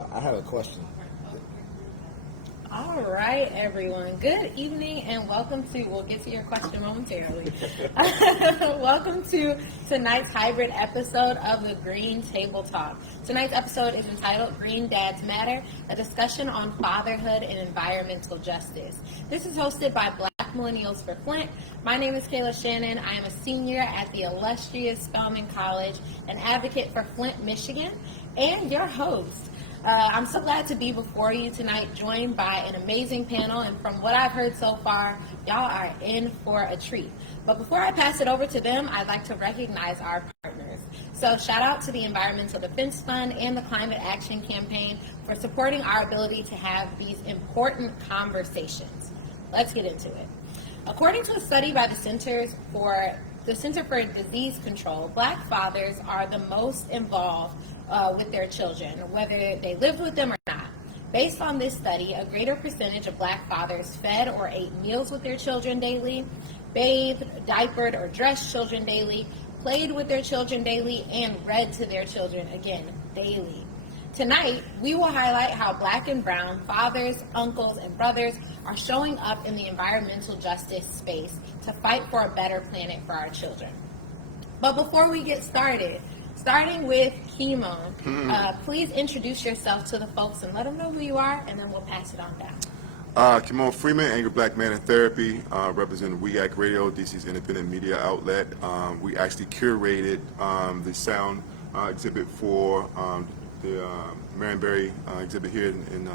I have a question. All right, everyone. Good evening and welcome to, we'll get to your question momentarily. Welcome to tonight's hybrid episode of the Green Table Talk. Tonight's episode is entitled Green Dads Matter, a discussion on fatherhood and environmental justice. This is hosted by Black Millennials for Flint. My name is Kayla Shannon. I am a senior at the illustrious Spelman College, an advocate for Flint, Michigan, and your host. I'm so glad to be before you tonight, joined by an amazing panel, and from what I've heard so far, y'all are in for a treat. But before I pass it over to them, I'd like to recognize our partners. So shout out to the Environmental Defense Fund and the Climate Action Campaign for supporting our ability to have these important conversations. Let's get into it. According to a study by the Center for Disease Control, Black fathers are the most involved with their children, whether they lived with them or not. Based on this study, a greater percentage of Black fathers fed or ate meals with their children daily, bathed, diapered, or dressed children daily, played with their children daily, and read to their children, again, daily. Tonight, we will highlight how Black and brown fathers, uncles, and brothers are showing up in the environmental justice space to fight for a better planet for our children. But before we get started, starting with Kymone, please introduce yourself to the folks and let them know who you are, and then we'll pass it on down. Kymone Freeman, angry Black man in therapy, representing WEAC Radio, DC's independent media outlet. We actually curated the sound exhibit for the Marion exhibit here in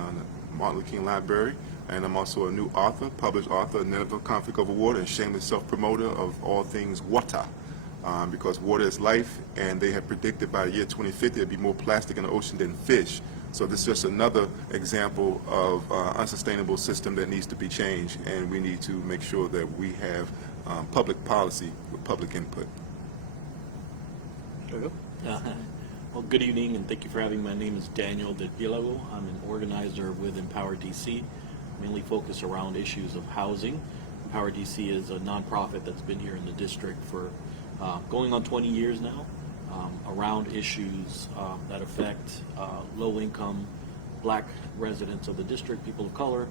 Martin Luther King Library. And I'm also a new author, published author, Nineveh Conflict Over Water, and shameless self-promoter of all things water. Because water is life, and they have predicted by the year 2050 there'll be more plastic in the ocean than fish. So this is just another example of unsustainable system that needs to be changed, and we need to make sure that we have public policy with public input. Well, good evening, and thank you for having me. My name is Daniel de Pielago. I'm an organizer with Empower DC, mainly focused around issues of housing. Empower DC is a nonprofit that's been here in the district for going on 20 years now, around issues that affect low-income Black residents of the district, people of color,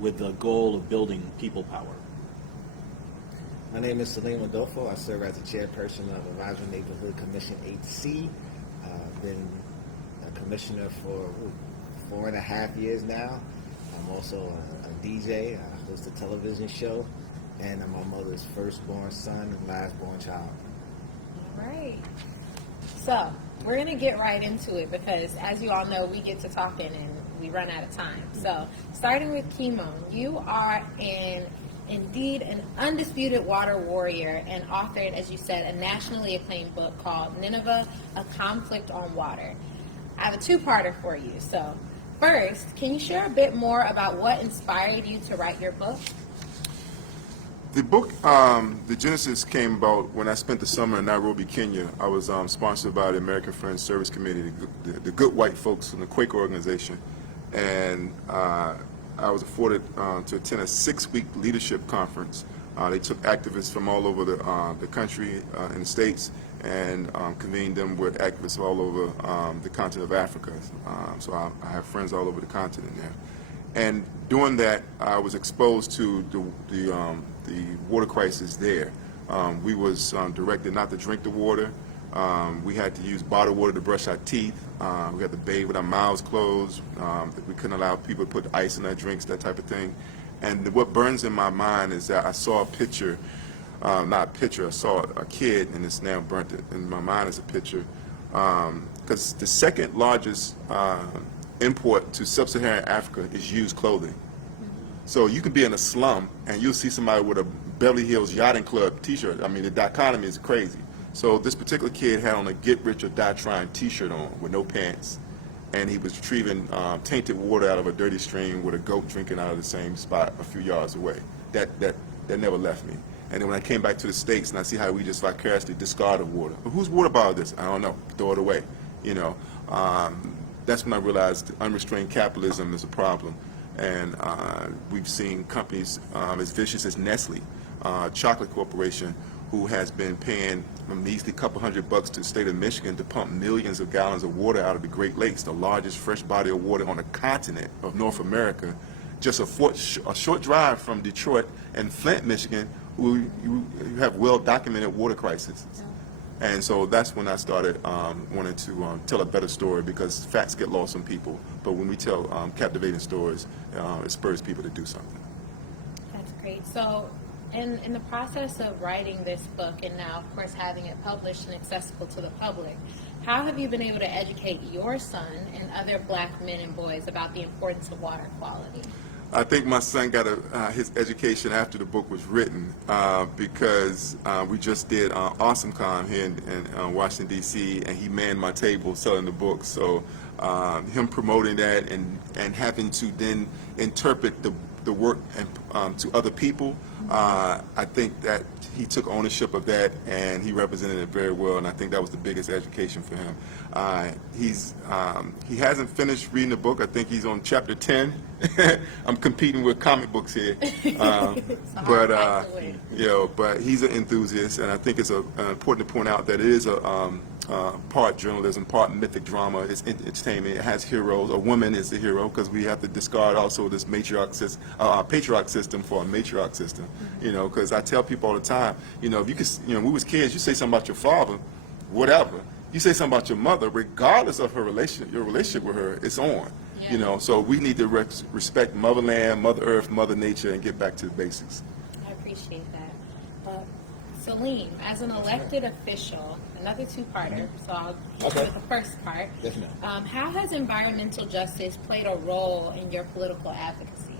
with the goal of building people power. My name is Salim Adofo. I serve as the chairperson of Advisory Neighborhood Commission 8C. I've been a commissioner for 4.5 years now. I'm also a DJ. I host a television show, and I'm my mother's firstborn son and lastborn child. All right. So we're going to get right into it because, as you all know, we get to talking and we run out of time. So starting with Kymone, you are indeed an undisputed water warrior and authored, as you said, a nationally acclaimed book called Nineveh, A Conflict on Water. I have a two-parter for you. So first, can you share a bit more about what inspired you to write your book? The book, the genesis came about when I spent the summer in Nairobi, Kenya. I was sponsored by the American Friends Service Committee, the good white folks from the Quaker organization, and I was afforded to attend a 6-week leadership conference. They took activists from all over the country in the States and convened them with activists all over the continent of Africa. So I have friends all over the continent there. And during that, I was exposed to the water crisis there. We was directed not to drink the water. We had to use bottled water to brush our teeth. We had to bathe with our mouths closed. We couldn't allow people to put ice in our drinks, that type of thing. And what burns in my mind is that I saw a picture, not a picture, I saw a kid, and it's now burnt in my mind as a picture. Because the second largest import to sub-Saharan Africa is used clothing. So you could be in a slum and you'll see somebody with a Beverly Hills Yachting Club t-shirt. I mean, the dichotomy is crazy. So this particular kid had on a Get Rich or Die Trying t-shirt on with no pants, and he was retrieving tainted water out of a dirty stream with a goat drinking out of the same spot a few yards away. That never left me. And then when I came back to the States and I see how we just vicariously discarded water. Well, whose water bottle is this? I don't know. Throw it away. You know. That's when I realized unrestrained capitalism is a problem. And we've seen companies as vicious as Nestle, Chocolate Corporation, who has been paying a measly couple $100 to the state of Michigan to pump millions of gallons of water out of the Great Lakes, the largest fresh body of water on the continent of North America, just a short drive from Detroit and Flint, Michigan, who you have well-documented water crises. And so that's when I started wanting to tell a better story, because facts get lost on people. But when we tell captivating stories, it spurs people to do something. That's great. So in the process of writing this book, and now, of course, having it published and accessible to the public, how have you been able to educate your son and other Black men and boys about the importance of water quality? I think my son got his education after the book was written, because we just did AwesomeCon here in Washington, D.C., and he manned my table selling the book. So him promoting that and having to then interpret the work to other people, I think that he took ownership of that, and he represented it very well, and I think that was the biggest education for him. He hasn't finished reading the book. I think he's on chapter 10. I'm competing with comic books here, but he's an enthusiast, and I think it's important to point out that it is a part journalism, part mythic drama. It's entertainment. It has heroes. A woman is the hero, because we have to discard also this patriarch system for a matriarch system. Because I tell people all the time, if you could, when we was kids, you say something about your father, whatever. You say something about your mother, regardless of your relationship with her, it's on. Yeah. So we need to respect motherland, Mother Earth, Mother Nature, and get back to the basics. I appreciate that. Salim, as an elected official, another two-parter, so I'll start with the first part. Definitely. How has environmental justice played a role in your political advocacy?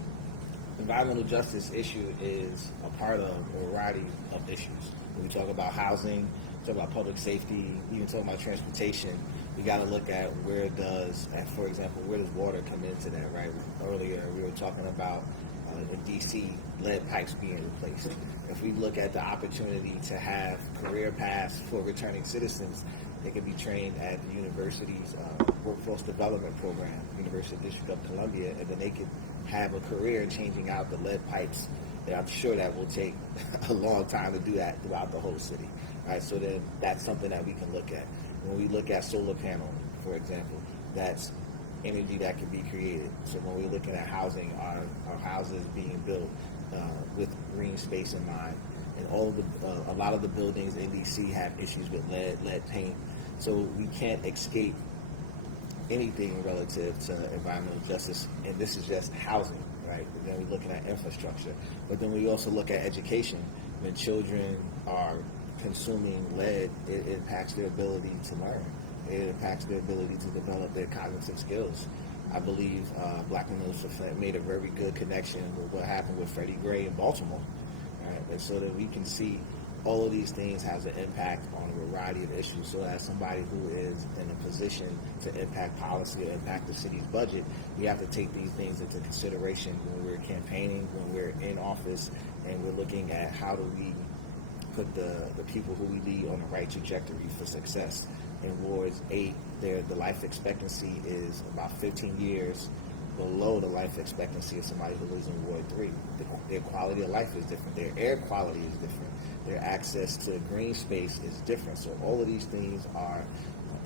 Environmental justice issue is a part of a variety of issues. When we talk about housing, talk about public safety, even talk about transportation, we got to look at for example, where does water come into that, right? Earlier we were talking about in D.C. lead pipes being replaced. If we look at the opportunity to have career paths for returning citizens, they can be trained at the university's workforce development program, University District of Columbia, and then they can have a career in changing out the lead pipes. And I'm sure that will take a long time to do that throughout the whole city. Right, so then that's something that we can look at. When we look at solar panel, for example, that's energy that can be created. So when we're looking at housing, our houses being built with green space in mind, and a lot of the buildings in DC have issues with lead paint. So we can't escape anything relative to environmental justice, and this is just housing, right? But then we're looking at infrastructure. But then we also look at education. When children are consuming lead, it impacts their ability to learn. It impacts their ability to develop their cognitive skills. I believe Black Millennials made a very good connection with what happened with Freddie Gray in Baltimore. Right? And so that we can see all of these things has an impact on a variety of issues. So as somebody who is in a position to impact policy or impact the city's budget, we have to take these things into consideration when we're campaigning, when we're in office, and we're looking at how do we put the people who we lead on the right trajectory for success. In Wards 8, the life expectancy is about 15 years below the life expectancy of somebody who lives in Ward 3. Their quality of life is different. Their air quality is different. Their access to green space is different. So all of these things are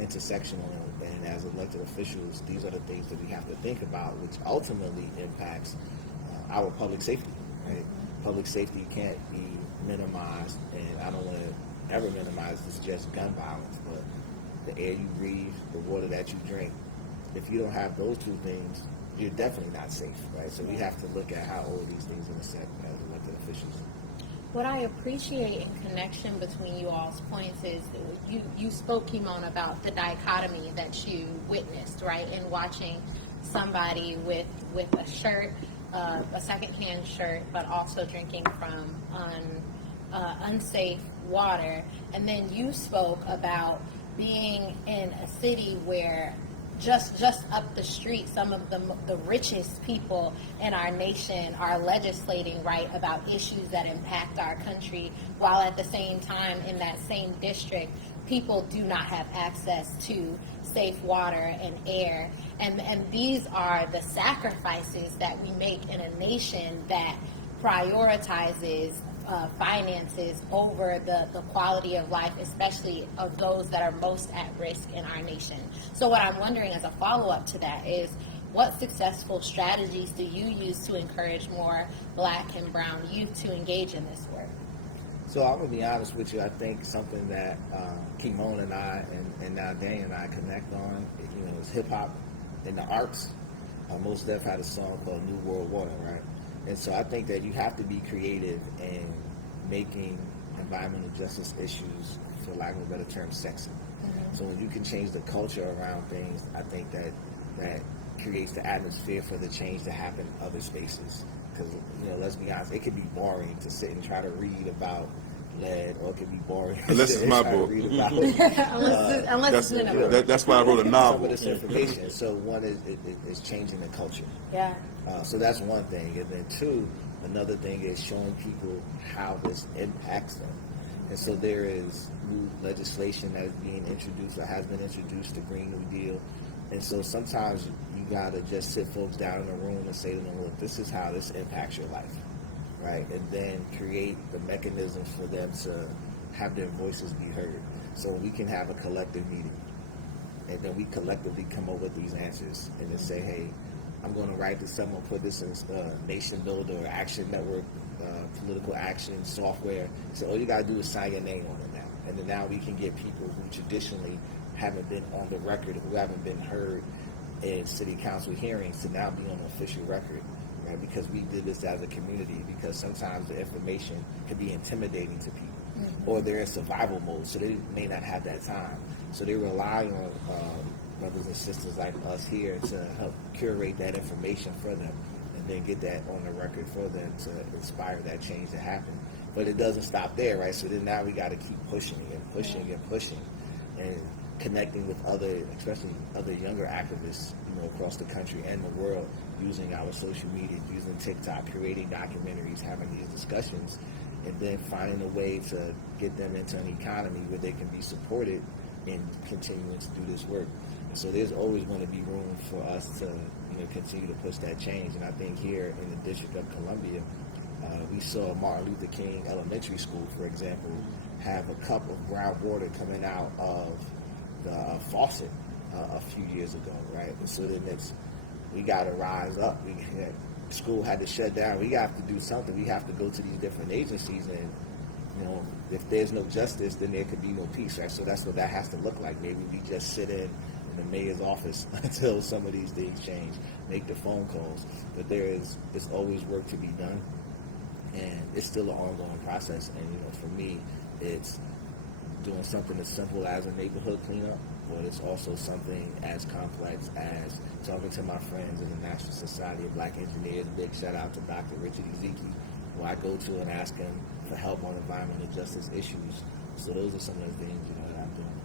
intersectional, and as elected officials, these are the things that we have to think about, which ultimately impacts our public safety. Right? Public safety can't be minimized, and I don't want to ever minimize this just gun violence, but the air you breathe, the water that you drink, if you don't have those two things, you're definitely not safe, right? So we have to look at how all of these things intersect as elected officials. What I appreciate in connection between you all's points is you spoke, Kymone, about the dichotomy that you witnessed, right, in watching somebody with a shirt, a secondhand shirt, but also drinking from unsafe water. And then you spoke about being in a city where just up the street, some of the richest people in our nation are legislating, right, about issues that impact our country, while at the same time in that same district, people do not have access to safe water and air. And these are the sacrifices that we make in a nation that prioritizes finances over the quality of life, especially of those that are most at risk in our nation. So what I'm wondering as a follow-up to that is, what successful strategies do you use to encourage more Black and brown youth to engage in this work? So I'm gonna be honest with you. I think something that Kymone and I, and now Daniel and I connect on, is hip hop and the arts. Most Def had a song called New World Water, right? And so I think that you have to be creative in making environmental justice issues, for lack of a better term, sexy. Mm-hmm. So when you can change the culture around things, I think that creates the atmosphere for the change to happen in other spaces. Because, let's be honest, it could be boring to sit and try to read about lead, or it could be boring unless it's my book. That's why I wrote a novel. Some of this information. So one is changing the culture. Yeah. So that's one thing. And then two, another thing is showing people how this impacts them. And so there is new legislation that is being introduced, or has been introduced, the Green New Deal. And so sometimes you gotta just sit folks down in a room and say to them, look, this is how this impacts your life, right? And then create the mechanisms for them to have their voices be heard. So we can have a collective meeting, and then we collectively come up with these answers, and then say, hey, I'm going to write this up, I'm going to put this in Nation Builder or Action Network, political action software. So all you got to do is sign your name on it now. And then now we can get people who traditionally haven't been on the record, who haven't been heard in city council hearings, to now be on the official record, right? Because we did this as a community, because sometimes the information can be intimidating to people, or they're in survival mode, so they may not have that time. So they rely on brothers and sisters like us here to help curate that information for them, and then get that on the record for them to inspire that change to happen. But it doesn't stop there, right? So then now we got to keep pushing and pushing and pushing, and connecting with other, especially other younger activists, across the country and the world, using our social media, using TikTok, creating documentaries, having these discussions, and then finding a way to get them into an economy where they can be supported in continuing to do this work. And so there's always going to be room for us to, continue to push that change. And I think here in the District of Columbia, we saw Martin Luther King Elementary School, for example, have a cup of brown water coming out of the faucet a few years ago, right? And so then we got to rise up. School had to shut down. We have to do something. We have to go to these different agencies, and if there's no justice, then there could be no peace, right? So that's what that has to look like. Maybe we just sit in the mayor's office until some of these things change, make the phone calls. But there's always work to be done, and it's still an ongoing process. And for me, it's doing something as simple as a neighborhood cleanup, but it's also something as complex as talking to my friends in the National Society of Black Engineers. Big shout out to Dr. Richard Ezeki, who I go to and ask him for help on environmental justice issues. So those are some of the things that I'm doing.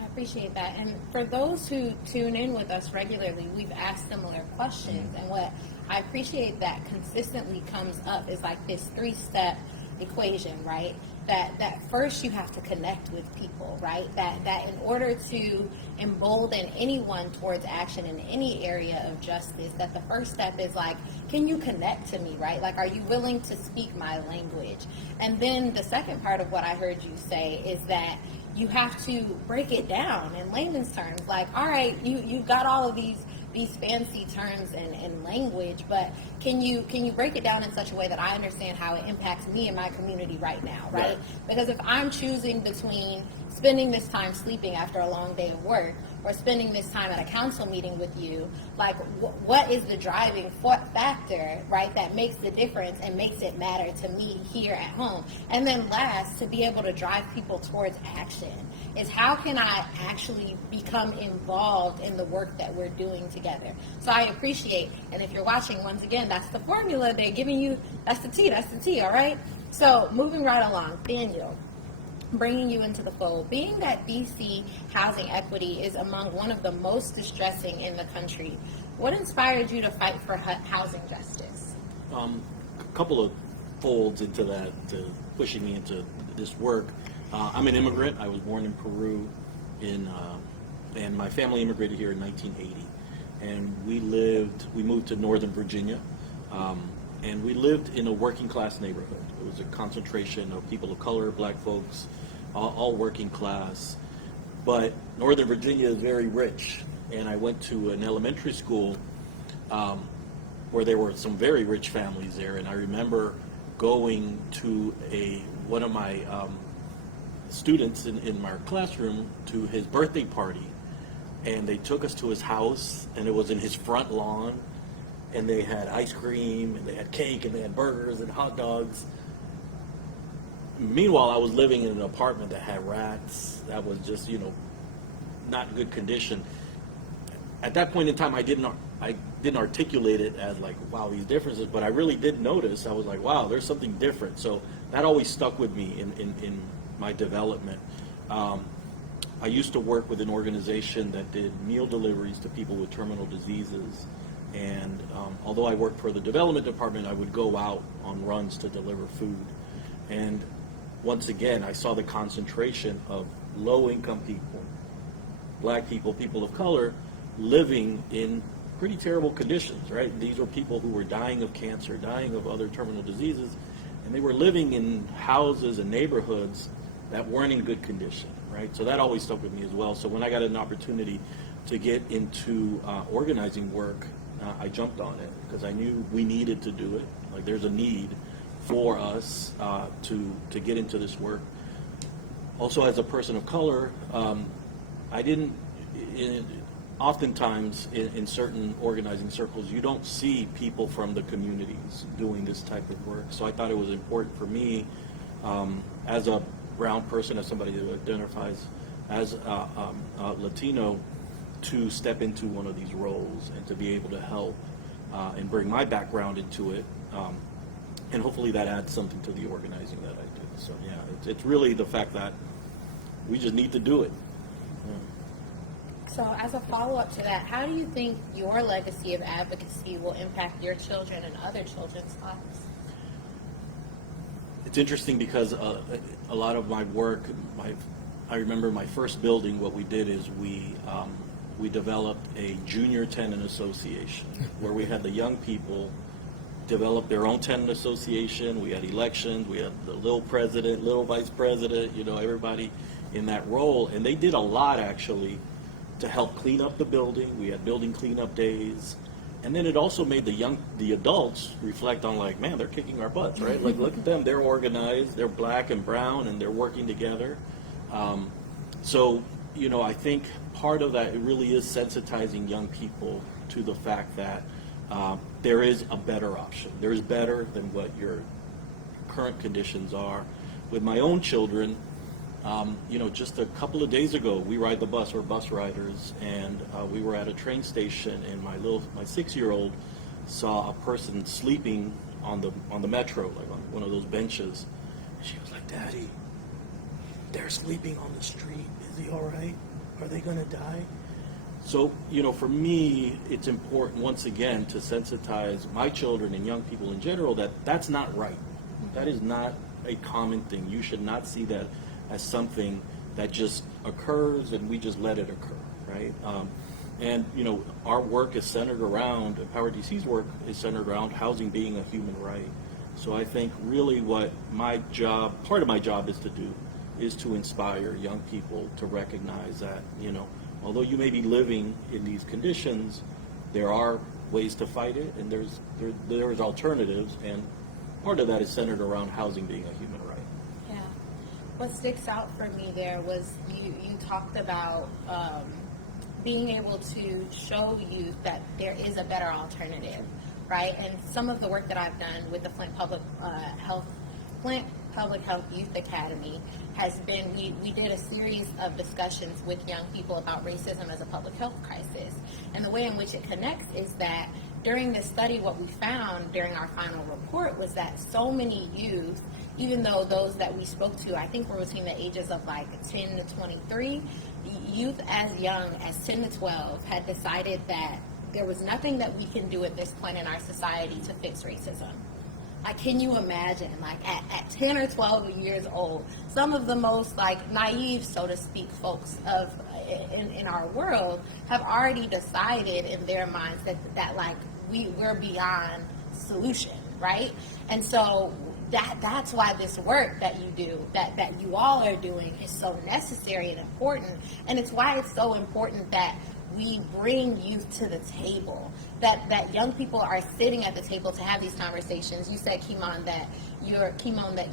I appreciate that. And for those who tune in with us regularly, we've asked similar questions, and what I appreciate that consistently comes up is like this 3-step equation, right? That first you have to connect with people, right? That in order to embolden anyone towards action in any area of justice, that the first step is like, can you connect to me, right? Like, are you willing to speak my language? And then the second part of what I heard you say is that you have to break it down in layman's terms. Like, all right, you've got all of these fancy terms and language, but can you break it down in such a way that I understand how it impacts me and my community right now, right? Because if I'm choosing between spending this time sleeping after a long day of work or spending this time at a council meeting with you, like what is the driving factor, right, that makes the difference and makes it matter to me here at home? And then last, to be able to drive people towards action is how can I actually become involved in the work that we're doing together? So I appreciate, and if you're watching, once again, that's the formula they're giving you. That's the T, all right? So moving right along, Daniel, bringing you into the fold. Being that DC housing equity is among one of the most distressing in the country, what inspired you to fight for housing justice? A couple of folds into that, pushing me into this work. I'm an immigrant. I was born in Peru, and my family immigrated here in 1980. And we moved to Northern Virginia, and we lived in a working class neighborhood. It was a concentration of people of color, black folks, all working class. But Northern Virginia is very rich, and I went to an elementary school where there were some very rich families there, and I remember going to one of my students in my classroom to his birthday party, and they took us to his house, and it was in his front lawn, and they had ice cream, and they had cake, and they had burgers and hot dogs. Meanwhile, I was living in an apartment that had rats, that was just, not good condition. At that point in time, I didn't articulate it as like, wow, these differences, but I really did notice. I was like, wow, there's something different. So that always stuck with me in my development. I used to work with an organization that did meal deliveries to people with terminal diseases. And although I worked for the development department, I would go out on runs to deliver food. And once again, I saw the concentration of low-income people, black people, people of color, living in pretty terrible conditions, right? These were people who were dying of cancer, dying of other terminal diseases, and they were living in houses and neighborhoods that weren't in good condition, right? So that always stuck with me as well. So when I got an opportunity to get into organizing work, I jumped on it because I knew we needed to do it. Like, there's a need for us to get into this work. Also, as a person of color, I didn't. Oftentimes, in certain organizing circles, you don't see people from the communities doing this type of work. So I thought it was important for me, as a brown person, as somebody who identifies as Latino, to step into one of these roles and to be able to help and bring my background into it. And hopefully that adds something to the organizing that I do. So yeah, it's really the fact that we just need to do it. So as a follow-up to that, how do you think your legacy of advocacy will impact your children and other children's lives? It's interesting because a lot of my work, I remember my first building, what we did is we developed a junior tenant association where we had the young people develop their own tenant association. We had elections, we had the little president, little vice president, everybody in that role. And they did a lot, actually, to help clean up the building. We had building cleanup days. And then it also made the adults reflect on, like, man, they're kicking our butts, right? Like, look at them, they're organized, they're black and brown, and they're working together. So, I think part of that, it really is sensitizing young people to the fact that there is a better option. There is better than what your current conditions are. With my own children, just a couple of days ago, we ride the bus, we're bus riders, and we were at a train station, and my 6-year-old saw a person sleeping on the metro, like on one of those benches. She was like, "Daddy, they're sleeping on the street. Is he all right? Are they gonna die?" So, for me, it's important, once again, to sensitize my children and young people in general that that's not right. That is not a common thing. You should not see that as something that just occurs and we just let it occur, right? And our work is centered around, Empower DC's work is centered around housing being a human right. So I think really what part of my job is to do, is to inspire young people to recognize that, although you may be living in these conditions, there are ways to fight it, and there's alternatives, and part of that is centered around housing being a human right. Yeah. What sticks out for me there was you talked about being able to show youth that there is a better alternative, right? And some of the work that I've done with the Flint Public Health Youth Academy has been, we did a series of discussions with young people about racism as a public health crisis. And the way in which it connects is that during this study, what we found during our final report was that so many youth, even though those that we spoke to, I think were between the ages of like 10 to 23, youth as young as 10 to 12 had decided that there was nothing that we can do at this point in our society to fix racism. Like, can you imagine, like, at 10 or 12 years old, some of the most, like, naive, so to speak, folks in our world have already decided in their minds that we're beyond solutions. right? And so that's why this work that you do, that you all are doing, is so necessary and important. And it's why it's so important that we bring youth to the table, that young people are sitting at the table to have these conversations. You said, Kymone, that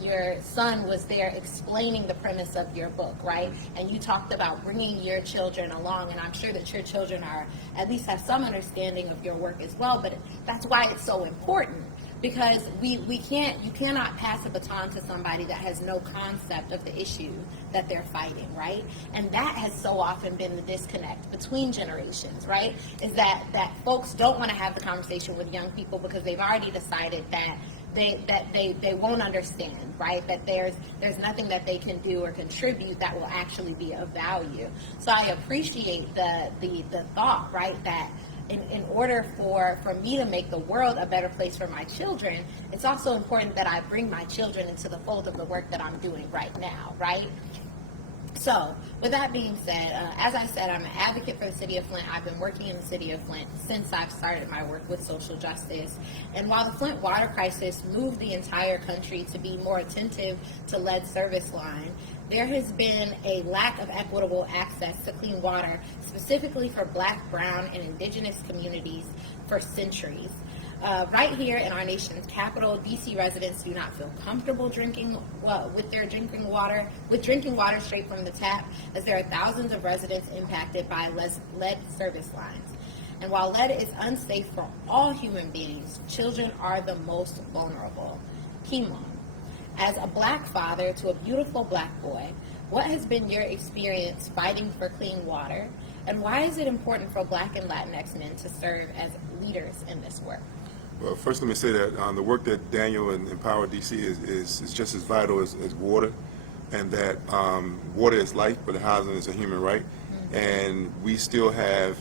your son was there explaining the premise of your book, right? And you talked about bringing your children along, and I'm sure that your children are at least have some understanding of your work as well. But that's why it's so important. Because you cannot pass a baton to somebody that has no concept of the issue that they're fighting, right? And that has so often been the disconnect between generations, right? Is that folks don't want to have the conversation with young people because they've already decided that they won't understand, right? That there's nothing that they can do or contribute that will actually be of value. So I appreciate the thought, right, that in order for me to make the world a better place for my children, it's also important that I bring my children into the fold of the work that I'm doing right now, right? So, with that being said, as I said, I'm an advocate for the city of Flint. I've been working in the city of Flint since I've started my work with social justice. And while the Flint water crisis moved the entire country to be more attentive to lead service line, there has been a lack of equitable access to clean water, specifically for Black, Brown, and Indigenous communities for centuries. Right here in our nation's capital, DC residents do not feel comfortable drinking drinking water straight from the tap, as there are thousands of residents impacted by lead service lines. And while lead is unsafe for all human beings, children are the most vulnerable. Kymone, as a Black father to a beautiful Black boy, what has been your experience fighting for clean water, and why is it important for Black and Latinx men to serve as leaders in this work? Well, first let me say that the work that Daniel and Empower DC is just as vital as water, and that water is life, but housing is a human right. Mm-hmm. And we still have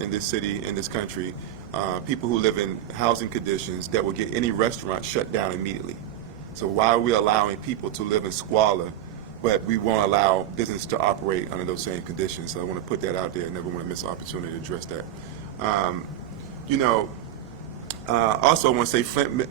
in this city, in this country, people who live in housing conditions that will get any restaurant shut down immediately. So why are we allowing people to live in squalor, but we won't allow business to operate under those same conditions? So I want to put that out there. I never want to miss an opportunity to address that. Also, I want to say Flint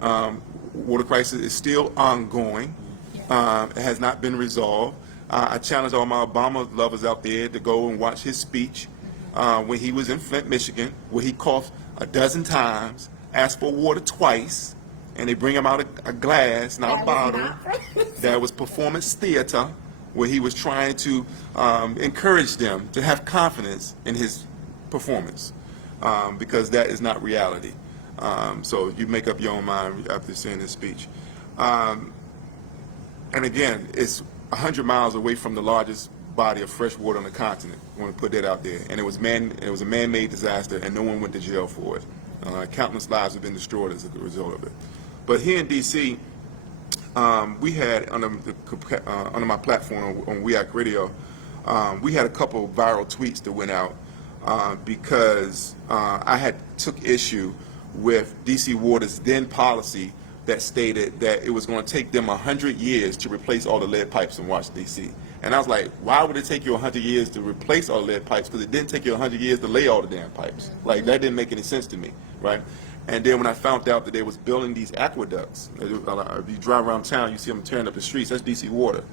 water crisis is still ongoing. It has not been resolved. I challenge all my Obama lovers out there to go and watch his speech when he was in Flint, Michigan, where he coughed a dozen times, asked for water twice, and they bring him out a glass, not a bottle. That was performance theater, where he was trying to encourage them to have confidence in his performance, because that is not reality. So you make up your own mind after seeing his speech. And again, it's 100 miles away from the largest body of fresh water on the continent. I want to put that out there. And it was a man-made disaster, and no one went to jail for it. Countless lives have been destroyed as a result of it. But here in D.C., we had, under my platform on WEAC Radio, we had a couple of viral tweets that went out because I had took issue with D.C. Water's then policy that stated that it was going to take them 100 years to replace all the lead pipes in Washington, D.C. And I was like, why would it take you 100 years to replace all the lead pipes? Because it didn't take you 100 years to lay all the damn pipes. Like, that didn't make any sense to me, right? And then when I found out that they was building these aqueducts, if you drive around town, you see them tearing up the streets, that's D.C. Water.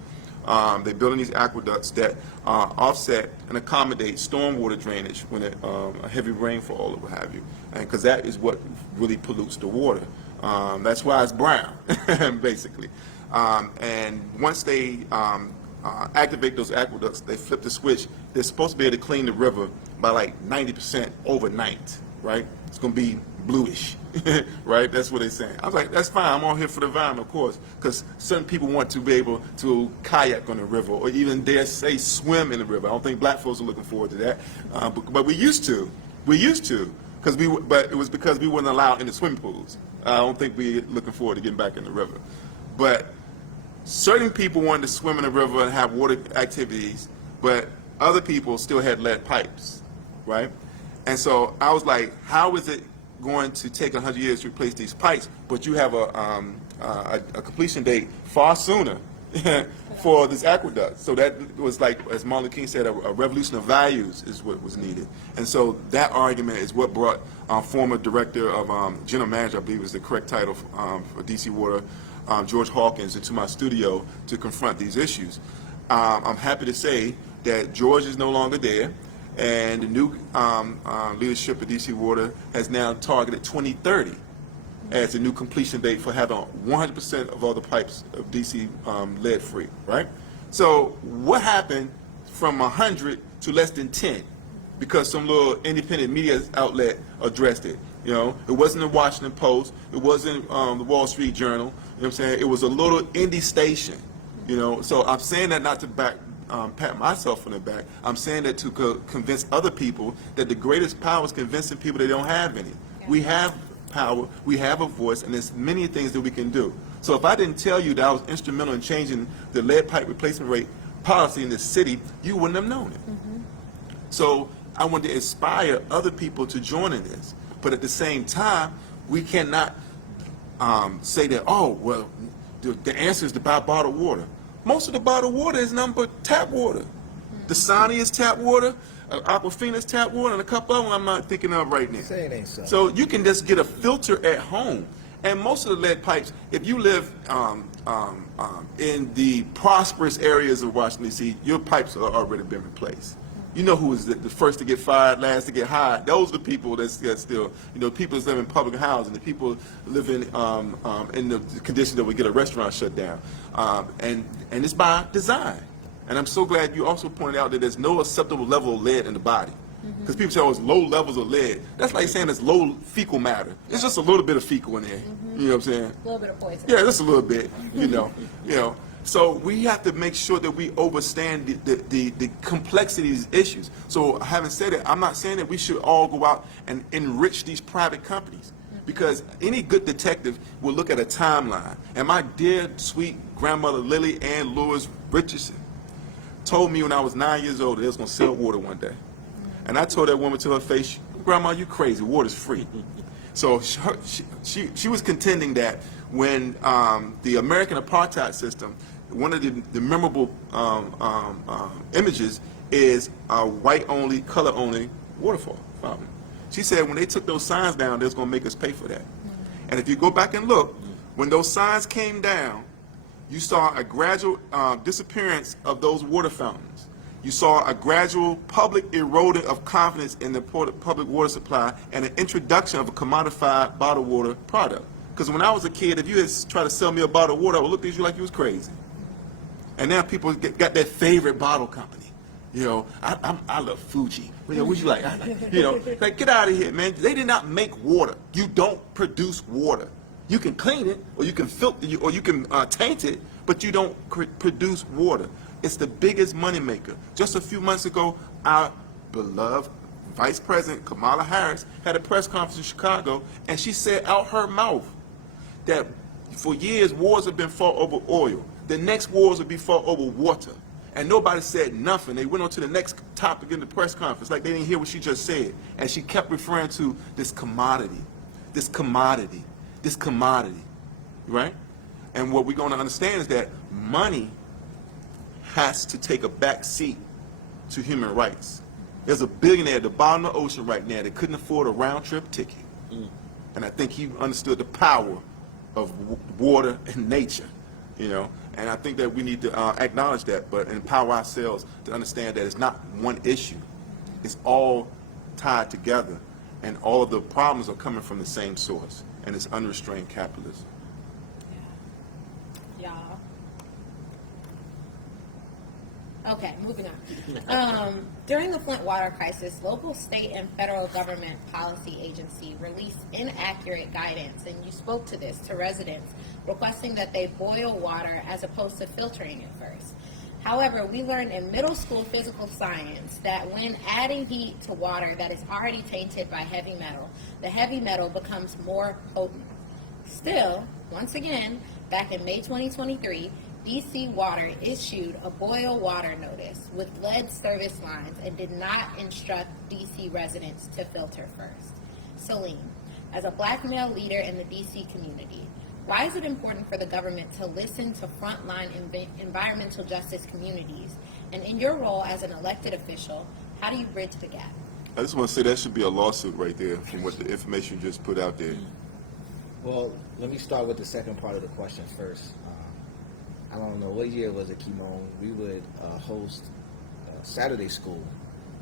They're building these aqueducts that offset and accommodate stormwater drainage when a heavy rainfall or what have you, and because that is what really pollutes the water. That's why it's brown, basically. And once they activate those aqueducts, they flip the switch. They're supposed to be able to clean the river by like 90% overnight, right? It's going to be bluish, right? That's what they're saying. I was like, that's fine. I'm all here for the environment, of course, because certain people want to be able to kayak on the river or even dare say swim in the river. I don't think Black folks are looking forward to that, but we used to. We used to, but it was because we weren't allowed in the swimming pools. I don't think we're looking forward to getting back in the river. But certain people wanted to swim in the river and have water activities, but other people still had lead pipes, right? And so I was like, how is it going to take 100 years to replace these pipes, but you have a completion date far sooner for this aqueduct? So that was like, as Martin Luther King said, a revolution of values is what was needed. And so that argument is what brought former director of general manager, I believe is the correct title for DC Water, George Hawkins, into my studio to confront these issues. I'm happy to say that George is no longer there, and the new leadership of DC Water has now targeted 2030 as a new completion date for having 100% of all the pipes of DC lead free, right? So what happened from 100 to less than 10? Because some little independent media outlet addressed it. You know, it wasn't the Washington Post, it wasn't the Wall Street Journal, you know what I'm saying? It was a little indie station, you know? So I'm saying that not to pat myself on the back. I'm saying that to convince other people that the greatest power is convincing people they don't have any. Yeah. We have power, we have a voice, and there's many things that we can do. So if I didn't tell you that I was instrumental in changing the lead pipe replacement rate policy in this city, you wouldn't have known it. Mm-hmm. So I want to inspire other people to join in this. But at the same time, we cannot say that, oh, well, the answer is to buy bottled water. Most of the bottled water is nothing but tap water. Dasani is tap water, Aquafina is tap water, and a couple of them I'm not thinking of right now. Say it ain't so. So you can just get a filter at home. And most of the lead pipes, if you live in the prosperous areas of Washington, D.C., your pipes have already been replaced. You know who is the first to get fired, last to get hired. Those are the people that's still, you know, people that live in public housing, the people living in the condition that would get a restaurant shut down. And it's by design. And I'm so glad you also pointed out that there's no acceptable level of lead in the body. Because people say, oh, it's low levels of lead. That's like saying it's low fecal matter. It's just a little bit of fecal in there. You know what I'm saying? A little bit of poison. Yeah, just a little bit, you know. So we have to make sure that we understand the complexity of these issues. So having said it, I'm not saying that we should all go out and enrich these private companies, because any good detective will look at a timeline. And my dear, sweet grandmother, Lily Ann Lewis Richardson, told me when I was 9 years old that they was going to sell water one day. And I told that woman to her face, Grandma, you crazy, water's free. So she was contending that when the American apartheid system, one of the memorable images is a white-only, color-only waterfall fountain. She said when they took those signs down, they was going to make us pay for that. And if you go back and look, when those signs came down, you saw a gradual disappearance of those water fountains. You saw a gradual public eroding of confidence in the public water supply and an introduction of a commodified bottled water product. Because when I was a kid, if you had tried to sell me a bottle of water, I would look at you like you was crazy. And now people got their favorite bottle company. You know, I love Fuji. You know, what you like? You know, like, get out of here, man. They did not make water. You don't produce water. You can clean it, or you can filter it, or you can taint it, but you don't produce water. It's the biggest moneymaker. Just a few months ago, our beloved Vice President Kamala Harris had a press conference in Chicago, and she said out her mouth that for years wars have been fought over oil. The next wars will be fought over water. And nobody said nothing. They went on to the next topic in the press conference, like they didn't hear what she just said. And she kept referring to this commodity, this commodity, this commodity, right? And what we're going to understand is that money has to take a back seat to human rights. There's a billionaire at the bottom of the ocean right now that couldn't afford a round-trip ticket. And I think he understood the power of water and nature, you know. And I think that we need to acknowledge that, but empower ourselves to understand that it's not one issue. It's all tied together, and all of the problems are coming from the same source, and it's unrestrained capitalism. Okay, moving on. During the Flint water crisis, local, state, and federal government policy agency released inaccurate guidance, and you spoke to this, to residents, requesting that they boil water as opposed to filtering it first. However, we learned in middle school physical science that when adding heat to water that is already tainted by heavy metal, the heavy metal becomes more potent. Still, once again, back in May 2023, DC Water issued a boil water notice with lead service lines and did not instruct DC residents to filter first. Salim, as a Black male leader in the DC community, why is it important for the government to listen to frontline environmental justice communities? And in your role as an elected official, how do you bridge the gap? I just want to say that should be a lawsuit right there from what the information you just put out there. Well, let me start with the second part of the question first. I don't know what year was it, Kymone. We would host Saturday school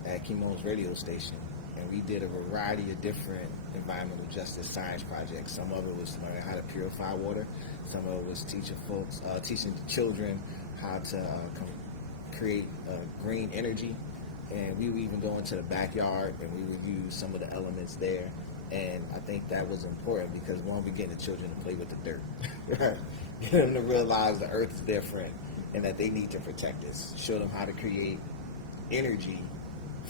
at Kymone's radio station, and we did a variety of different environmental justice science projects. Some of it was learning how to purify water. Some of it was teaching children how to create green energy. And we would even go into the backyard and we would use some of the elements there. And I think that was important because, one, we get the children to play with the dirt. Right? Get them to realize the earth is their friend and that they need to protect this. Show them how to create energy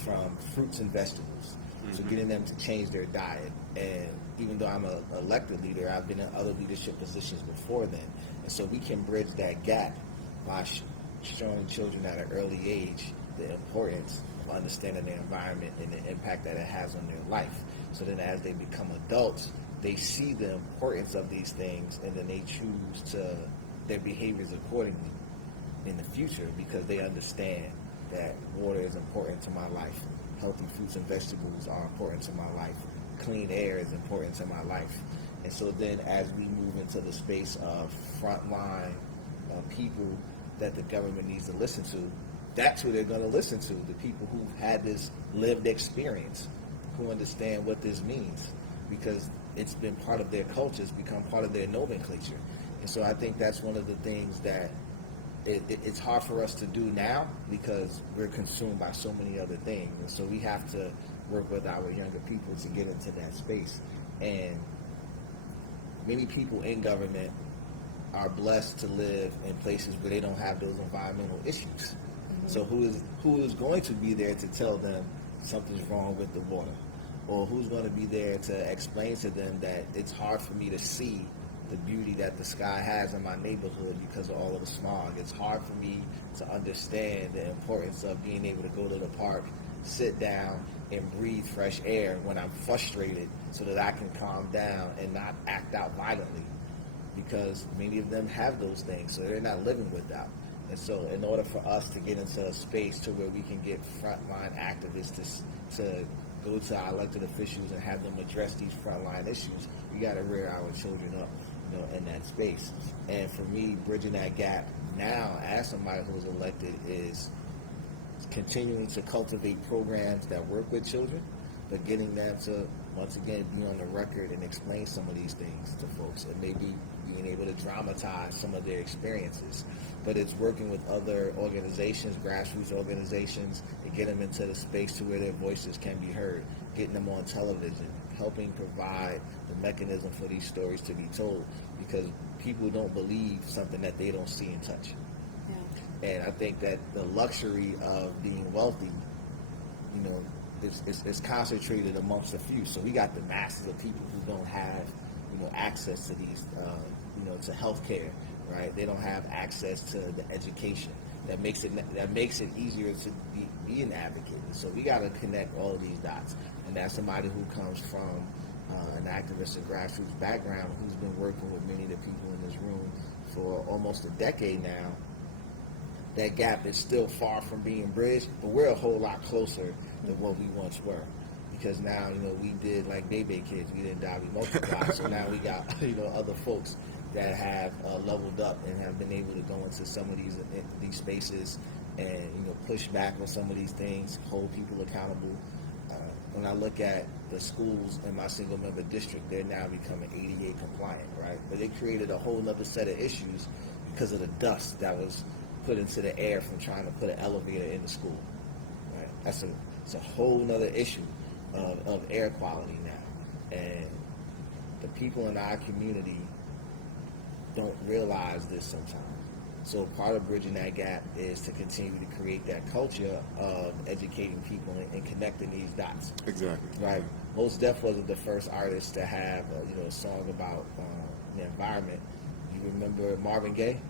from fruits and vegetables. So getting them to change their diet. And even though I'm an elected leader, I've been in other leadership positions before then. And so we can bridge that gap by showing children at an early age the importance of understanding their environment and the impact that it has on their life. So then as they become adults, they see the importance of these things and then they choose their behaviors accordingly in the future because they understand that water is important to my life. Healthy fruits and vegetables are important to my life. Clean air is important to my life. And so then as we move into the space of frontline people that the government needs to listen to, that's who they're going to listen to, the people who've had this lived experience, who understand what this means, because it's been part of their culture, it's become part of their nomenclature. And so I think that's one of the things that it's hard for us to do now because we're consumed by so many other things. And so we have to work with our younger people to get into that space. And many people in government are blessed to live in places where they don't have those environmental issues. So who is going to be there to tell them something's wrong with the water? Or who's going to be there to explain to them that it's hard for me to see the beauty that the sky has in my neighborhood because of all of the smog? It's hard for me to understand the importance of being able to go to the park, sit down, and breathe fresh air when I'm frustrated so that I can calm down and not act out violently, because many of them have those things, so they're not living without. And so in order for us to get into a space to where we can get frontline activists to go to our elected officials and have them address these frontline issues, we got to rear our children up, in that space. And for me, bridging that gap now as somebody who's elected is continuing to cultivate programs that work with children, but getting them to, once again, be on the record and explain some of these things to folks, and maybe being able to dramatize some of their experiences. But it's working with other organizations, grassroots organizations, to get them into the space to where their voices can be heard, getting them on television, helping provide the mechanism for these stories to be told, because people don't believe something that they don't see and touch. Yeah. And I think that the luxury of being wealthy, it's concentrated amongst a few. So we got the masses of people who don't have, access to these, to healthcare, right? They don't have access to the education that makes it easier to be an advocate. So we got to connect all of these dots. And that's somebody who comes from an activist and grassroots background, who's been working with many of the people in this room for almost a decade now. That gap is still far from being bridged, but we're a whole lot closer than what we once were. Because now, we did like baby kids, we didn't die, we multiplied. So now we got, other folks that have leveled up and have been able to go into some of these spaces and, push back on some of these things, hold people accountable. When I look at the schools in my single member district, they're now becoming ADA compliant, right? But they created a whole other set of issues because of the dust that was put into the air from trying to put an elevator in the school, right? It's a whole nother issue of air quality now. And the people in our community don't realize this sometimes. So part of bridging that gap is to continue to create that culture of educating people and connecting these dots. Exactly. Right. Mos Def wasn't the first artist to have a song about the environment. You remember Marvin Gaye?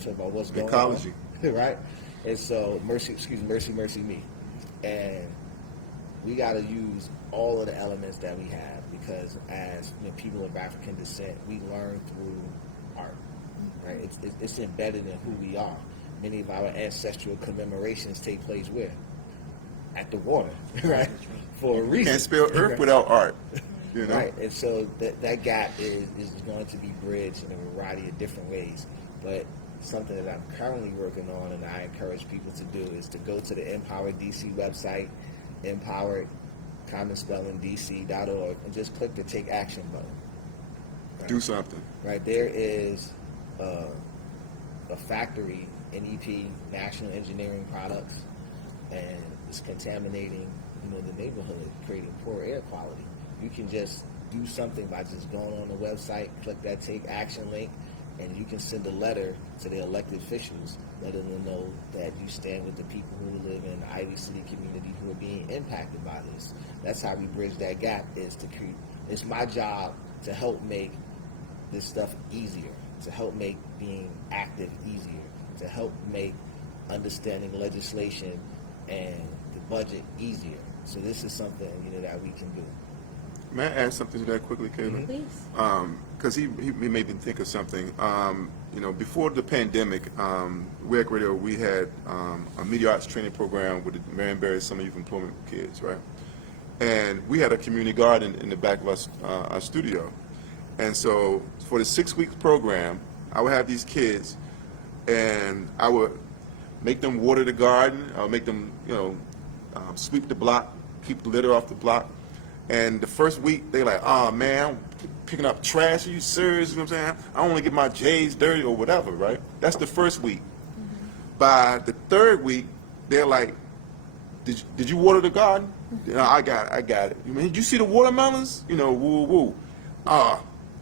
Talk about what's going ecology. On, right? And so mercy me, and we got to use all of the elements that we have, because as people of African descent, we learn through art, right? It's embedded in who we are. Many of our ancestral commemorations take place where? At the water, right? for a reason. Can't spell earth without art. You know? Right, and so that gap is going to be bridged in a variety of different ways. But something that I'm currently working on, and I encourage people to do, is to go to the Empower DC website, empowered.dc.org, and just click the Take Action button. Right? Do something. Right, there is a factory, NEP, National Engineering Products, and it's contaminating, the neighborhood, creating poor air quality. You can just do something by just going on the website, click that Take Action link, and you can send a letter to the elected officials, letting them know that you stand with the people who live in the Ivy City community who are being impacted by this. That's how we bridge that gap. It's my job to help make this stuff easier, to help make being active easier, to help make understanding legislation and the budget easier. So this is something that we can do. May I add something to that quickly, Kayla? Please. Because he made me think of something. Before the pandemic, we at Radio, we had a media arts training program with the Marion Barry Summer Youth Employment kids, right? And we had a community garden in the back of our studio. And so for the 6-week program, I would have these kids, and I would make them water the garden, make them, sweep the block, keep the litter off the block. And the first week, they're like, oh, man, I'm picking up trash. Are you serious? You know what I'm saying? I don't want to get my J's dirty or whatever, right? That's the first week. Mm-hmm. By the third week, they're like, did you water the garden? I got it. Did you see the watermelons? Woo, woo.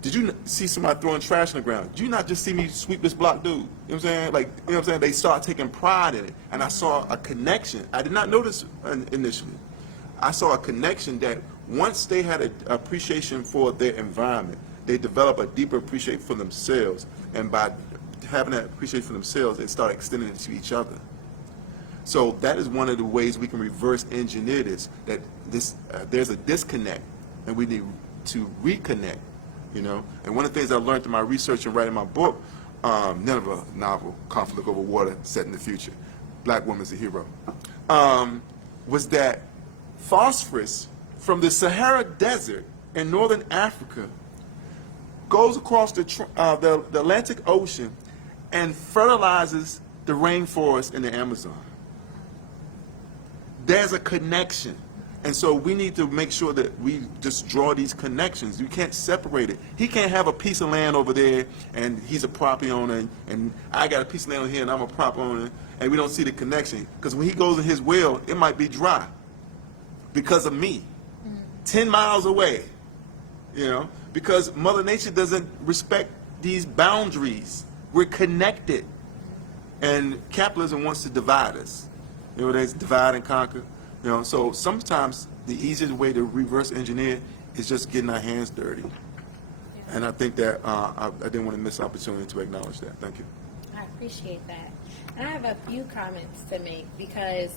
Did you see somebody throwing trash on the ground? Did you not just see me sweep this block, dude? You know what I'm saying? Like, you know what I'm saying? They start taking pride in it. And I saw a connection. I did not notice initially. I saw a connection that once they had an appreciation for their environment, they develop a deeper appreciation for themselves. And by having that appreciation for themselves, they start extending it to each other. So that is one of the ways we can reverse engineer this, that there's a disconnect, and we need to reconnect, And one of the things I learned in my research and writing my book, Nineveh novel, Conflict Over Water, set in the future, Black Woman's a Hero, was that phosphorus from the Sahara Desert in northern Africa goes across the Atlantic Ocean and fertilizes the rainforest in the Amazon. There's a connection. And so we need to make sure that we just draw these connections. You can't separate it. He can't have a piece of land over there and he's a property owner, and I got a piece of land over here and I'm a property owner, and we don't see the connection. Because when he goes in his well, it might be dry because of me. 10 miles away, because Mother Nature doesn't respect these boundaries. We're connected. And capitalism wants to divide us. There's divide and conquer. So sometimes the easiest way to reverse engineer is just getting our hands dirty. And I think that I didn't want to miss the opportunity to acknowledge that. Thank you. I appreciate that. And I have a few comments to make because,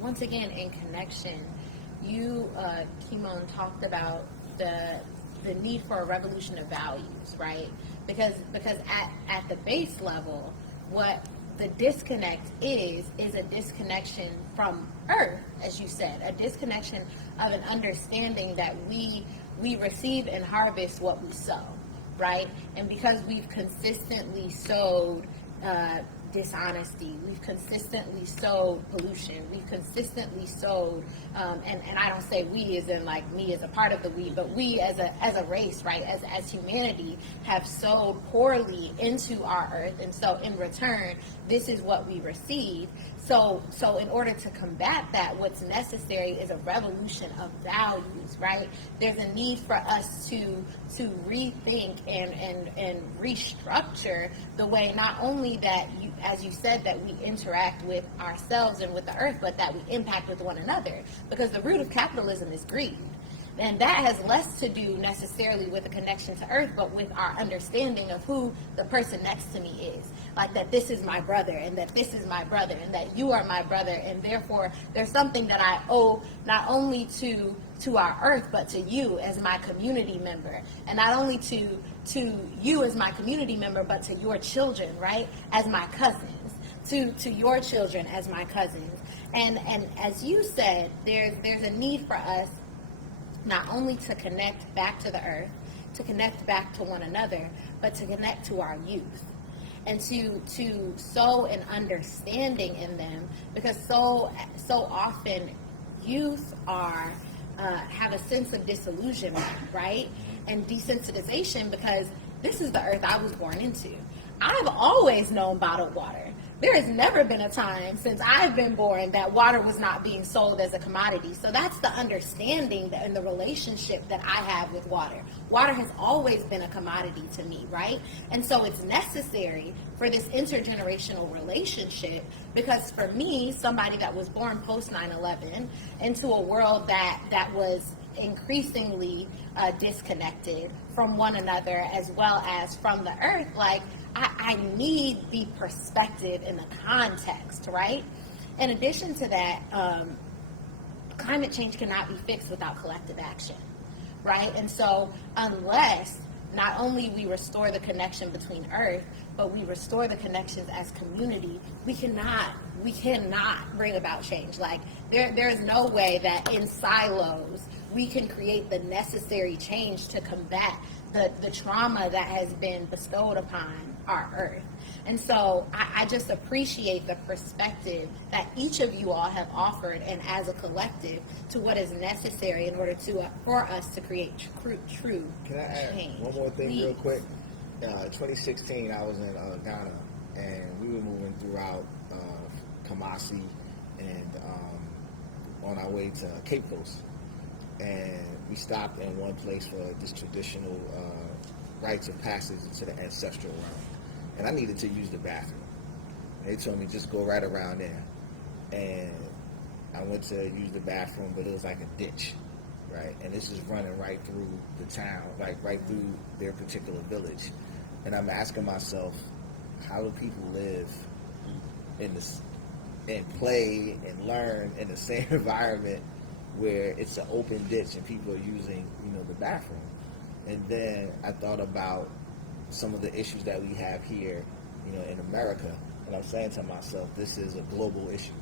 once again, in connection, you, Kymone, talked about the need for a revolution of values, right? Because at the base level, what the disconnect is a disconnection from Earth, as you said, a disconnection of an understanding that we receive and harvest what we sow, right? And because we've consistently sowed dishonesty, we've consistently sowed pollution, we've consistently sowed, and I don't say we as in like me as a part of the we, but we as a race, right, as humanity have sowed poorly into our earth, and so in return, this is what we receive. So in order to combat that, what's necessary is a revolution of values, right? There's a need for us to rethink and restructure the way not only that you, as you said, that we interact with ourselves and with the earth, but that we impact with one another. Because the root of capitalism is greed. And that has less to do necessarily with a connection to earth, but with our understanding of who the person next to me is. Like that this is my brother, and that this is my brother, and that you are my brother, and therefore there's something that I owe not only to our earth, but to you as my community member. And not only to you as my community member, but to your children, right, as my cousins. To your children as my cousins. And as you said, there's a need for us not only to connect back to the earth, to connect back to one another, but to connect to our youth and to sow an understanding in them, because so often youth are have a sense of disillusionment, right? And desensitization, because this is the earth I was born into. I've always known bottled water. There has never been a time since I've been born that water was not being sold as a commodity. So that's the understanding and the relationship that I have with water. Water has always been a commodity to me, right? And so it's necessary for this intergenerational relationship, because for me, somebody that was born post 9/11 into a world that was increasingly disconnected from one another as well as from the earth, like, I need the perspective and the context, right? In addition to that, climate change cannot be fixed without collective action, right? And so unless not only we restore the connection between earth, but we restore the connections as community, we cannot bring about change. Like, there is no way that in silos we can create the necessary change to combat the trauma that has been bestowed upon our earth. And so I just appreciate the perspective that each of you all have offered, and as a collective, to what is necessary in order for us to create true Can I add change. one more thing Please. real quick? 2016, I was in Ghana, and we were moving throughout Kumasi and on our way to Cape Coast. And we stopped in one place for this traditional rites of passage into the ancestral realm. And I needed to use the bathroom. They told me just go right around there. And I went to use the bathroom, but it was like a ditch, right? And this is running right through the town, like right through their particular village. And I'm asking myself, how do people live in this, and play and learn in the same environment where it's an open ditch and people are using, the bathroom? And then I thought about some of the issues that we have here, in America. And I'm saying to myself, this is a global issue.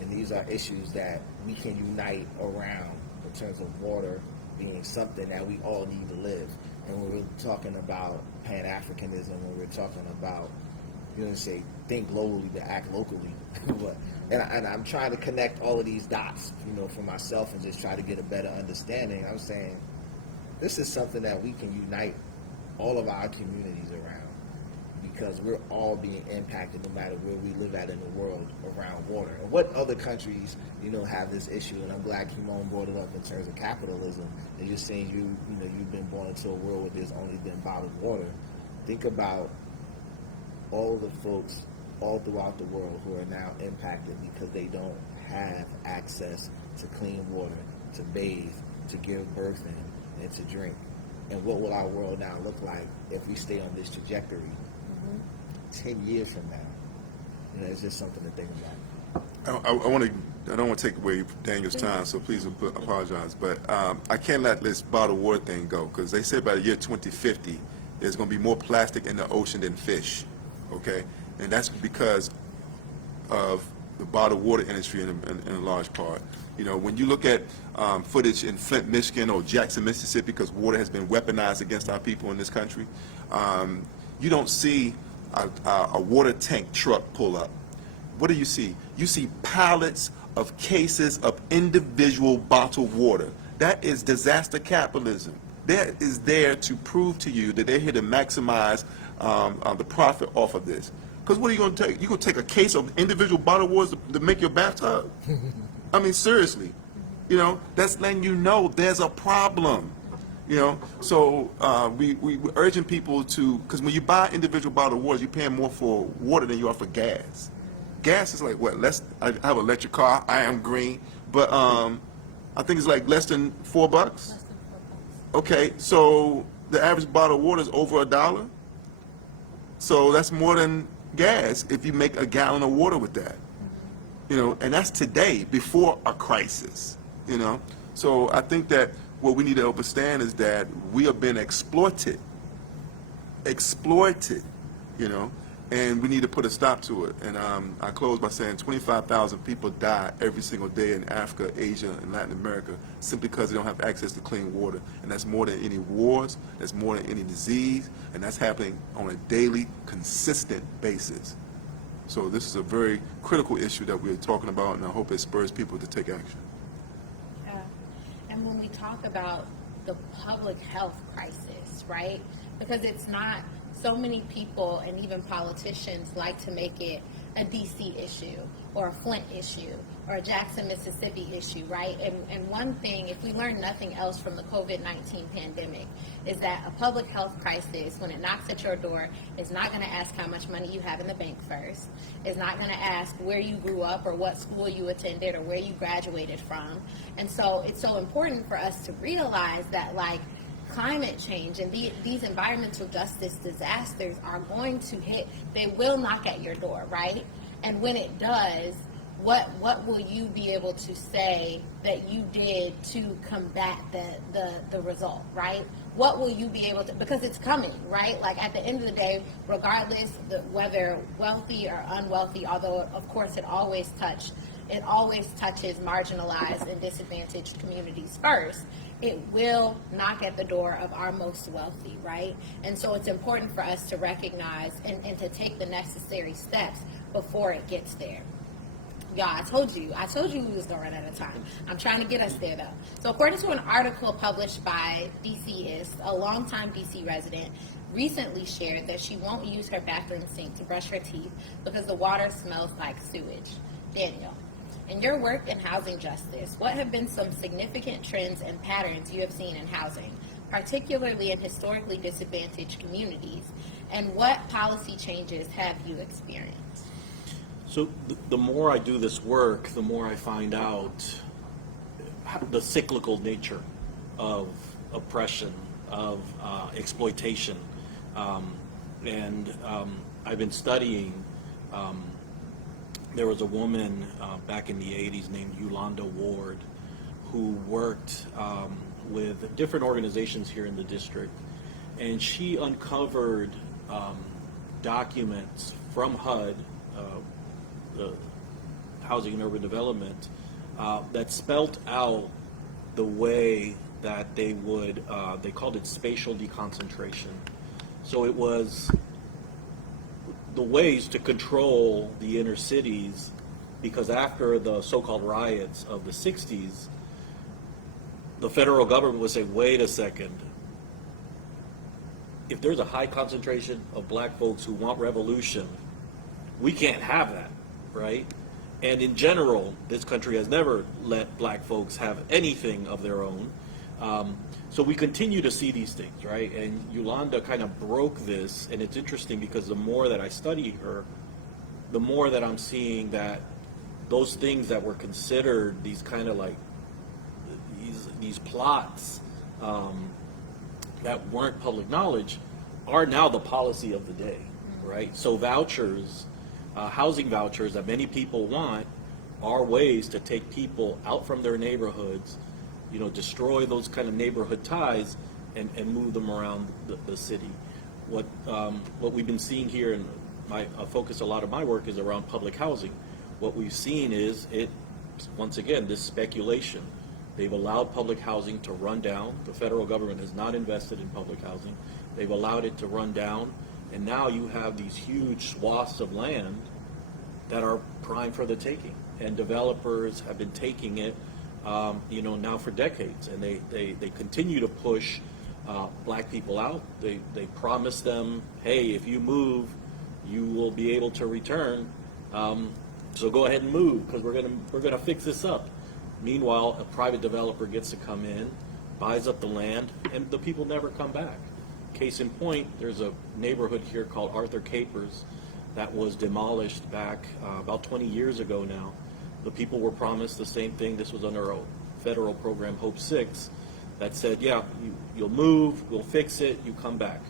And these are issues that we can unite around in terms of water being something that we all need to live. And when we're talking about Pan-Africanism, when we're talking about, say, think globally but act locally. and I'm trying to connect all of these dots, for myself, and just try to get a better understanding. I'm saying this is something that we can unite all of our communities around, because we're all being impacted no matter where we live at in the world around water. And what other countries, have this issue? And I'm glad Kymone brought it up in terms of capitalism. And you're saying you've been born into a world where there's only been bottled water. Think about all the folks all throughout the world who are now impacted because they don't have access to clean water, to bathe, to give birth in, and to drink. And what will our world now look like if we stay on this trajectory 10 years from now? It's just something to think about. I don't want to take away Daniel's time, so please apologize. But I can't let this bottled water thing go, because they say by the year 2050, there's going to be more plastic in the ocean than fish, okay? And that's because of the bottled water industry in a large part. When you look at footage in Flint, Michigan, or Jackson, Mississippi, because water has been weaponized against our people in this country, you don't see a water tank truck pull up. What do you see? You see pallets of cases of individual bottled water. That is disaster capitalism. That is there to prove to you that they're here to maximize the profit off of this. Because what are you going to take? You're going to take a case of individual bottled waters to make your bathtub? I mean, seriously. That's letting you know there's a problem. So we're urging people to, because when you buy individual bottled waters, you're paying more for water than you are for gas. Gas is like, what, I have an electric car, I am green, but I think it's like less than $4. Less than $4. Okay, so the average bottle of water is over $1. So that's more than gas if you make a gallon of water with that. And that's today, before a crisis, So I think that what we need to understand is that we have been exploited, and we need to put a stop to it. And I close by saying 25,000 people die every single day in Africa, Asia, and Latin America simply because they don't have access to clean water. And that's more than any wars, that's more than any disease, and that's happening on a daily, consistent basis. So this is a very critical issue that we're talking about, and I hope it spurs people to take action. Yeah. And when we talk about the public health crisis, right? Because it's not, so many people and even politicians like to make it a DC issue or a Flint issue or a Jackson, Mississippi issue, right? And one thing, if we learn nothing else from the COVID-19 pandemic, is that a public health crisis, when it knocks at your door, is not going to ask how much money you have in the bank first. It's not going to ask where you grew up or what school you attended or where you graduated from. And so it's so important for us to realize that, like, climate change and these environmental justice disasters are going to hit. They will knock at your door, right? And when it does, what will you be able to say that you did to combat the result, right? What will you be able to, because it's coming, right? Like, at the end of the day, regardless whether wealthy or unwealthy, although of course it always touches marginalized and disadvantaged communities first, it will knock at the door of our most wealthy, right? And so it's important for us to recognize and to take the necessary steps before it gets there. Y'all, I told you we was gonna run out of time. I'm trying to get us there though. So according to an article published by DCist, a longtime DC resident recently shared that she won't use her bathroom sink to brush her teeth because the water smells like sewage. Daniel, in your work in housing justice, what have been some significant trends and patterns you have seen in housing, particularly in historically disadvantaged communities, and what policy changes have you experienced? So the more I do this work, the more I find out the cyclical nature of oppression, of exploitation. And I've been studying, there was a woman back in the 80s named Yolanda Ward who worked with different organizations here in the district. And she uncovered documents from HUD, the Housing and Urban Development, that spelt out the way that they would, they called it spatial deconcentration. So it was the ways to control the inner cities, because after the so-called riots of the 60s, the federal government would say, wait a second, if there's a high concentration of black folks who want revolution, we can't have that. Right? And in general, this country has never let black folks have anything of their own. So we continue to see these things, right? And Yolanda kind of broke this, and it's interesting because the more that I study her, the more that I'm seeing that those things that were considered these kind of like these plots that weren't public knowledge are now the policy of the day, right? So vouchers, housing vouchers that many people want, are ways to take people out from their neighborhoods, destroy those kind of neighborhood ties and move them around the city. What we've been seeing here, and I focus a lot of my work is around public housing. What we've seen is once again, this speculation. They've allowed public housing to run down. The federal government has not invested in public housing. They've allowed it to run down. And now you have these huge swaths of land that are prime for the taking. And developers have been taking it, now for decades. And they continue to push black people out. They promise them, hey, if you move, you will be able to return. So go ahead and move, because we're gonna fix this up. Meanwhile, a private developer gets to come in, buys up the land, and the people never come back. Case in point, there's a neighborhood here called Arthur Capers that was demolished back about 20 years ago now. The people were promised the same thing. This was under a federal program, Hope 6, that said, yeah, you'll move, we'll fix it, you come back.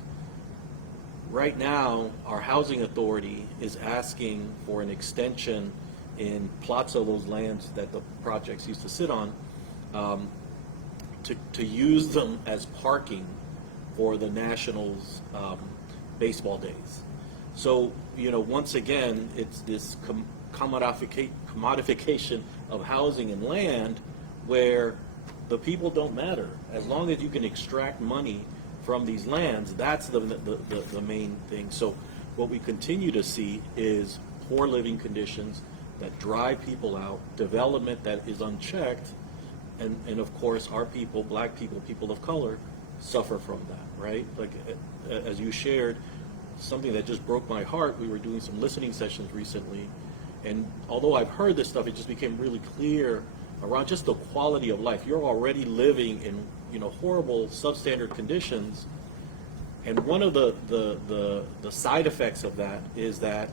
Right now, our housing authority is asking for an extension in plots of those lands that the projects used to sit on, to use them as parking for the Nationals baseball days. So, once again, it's this commodification of housing and land where the people don't matter. As long as you can extract money from these lands, that's the main thing. So what we continue to see is poor living conditions that drive people out, development that is unchecked, and of course our people, black people, people of color, suffer from that, right? Like as you shared, something that just broke my heart, we were doing some listening sessions recently, and although I've heard this stuff, it just became really clear around just the quality of life. You're already living in horrible substandard conditions, and one of the side effects of that is that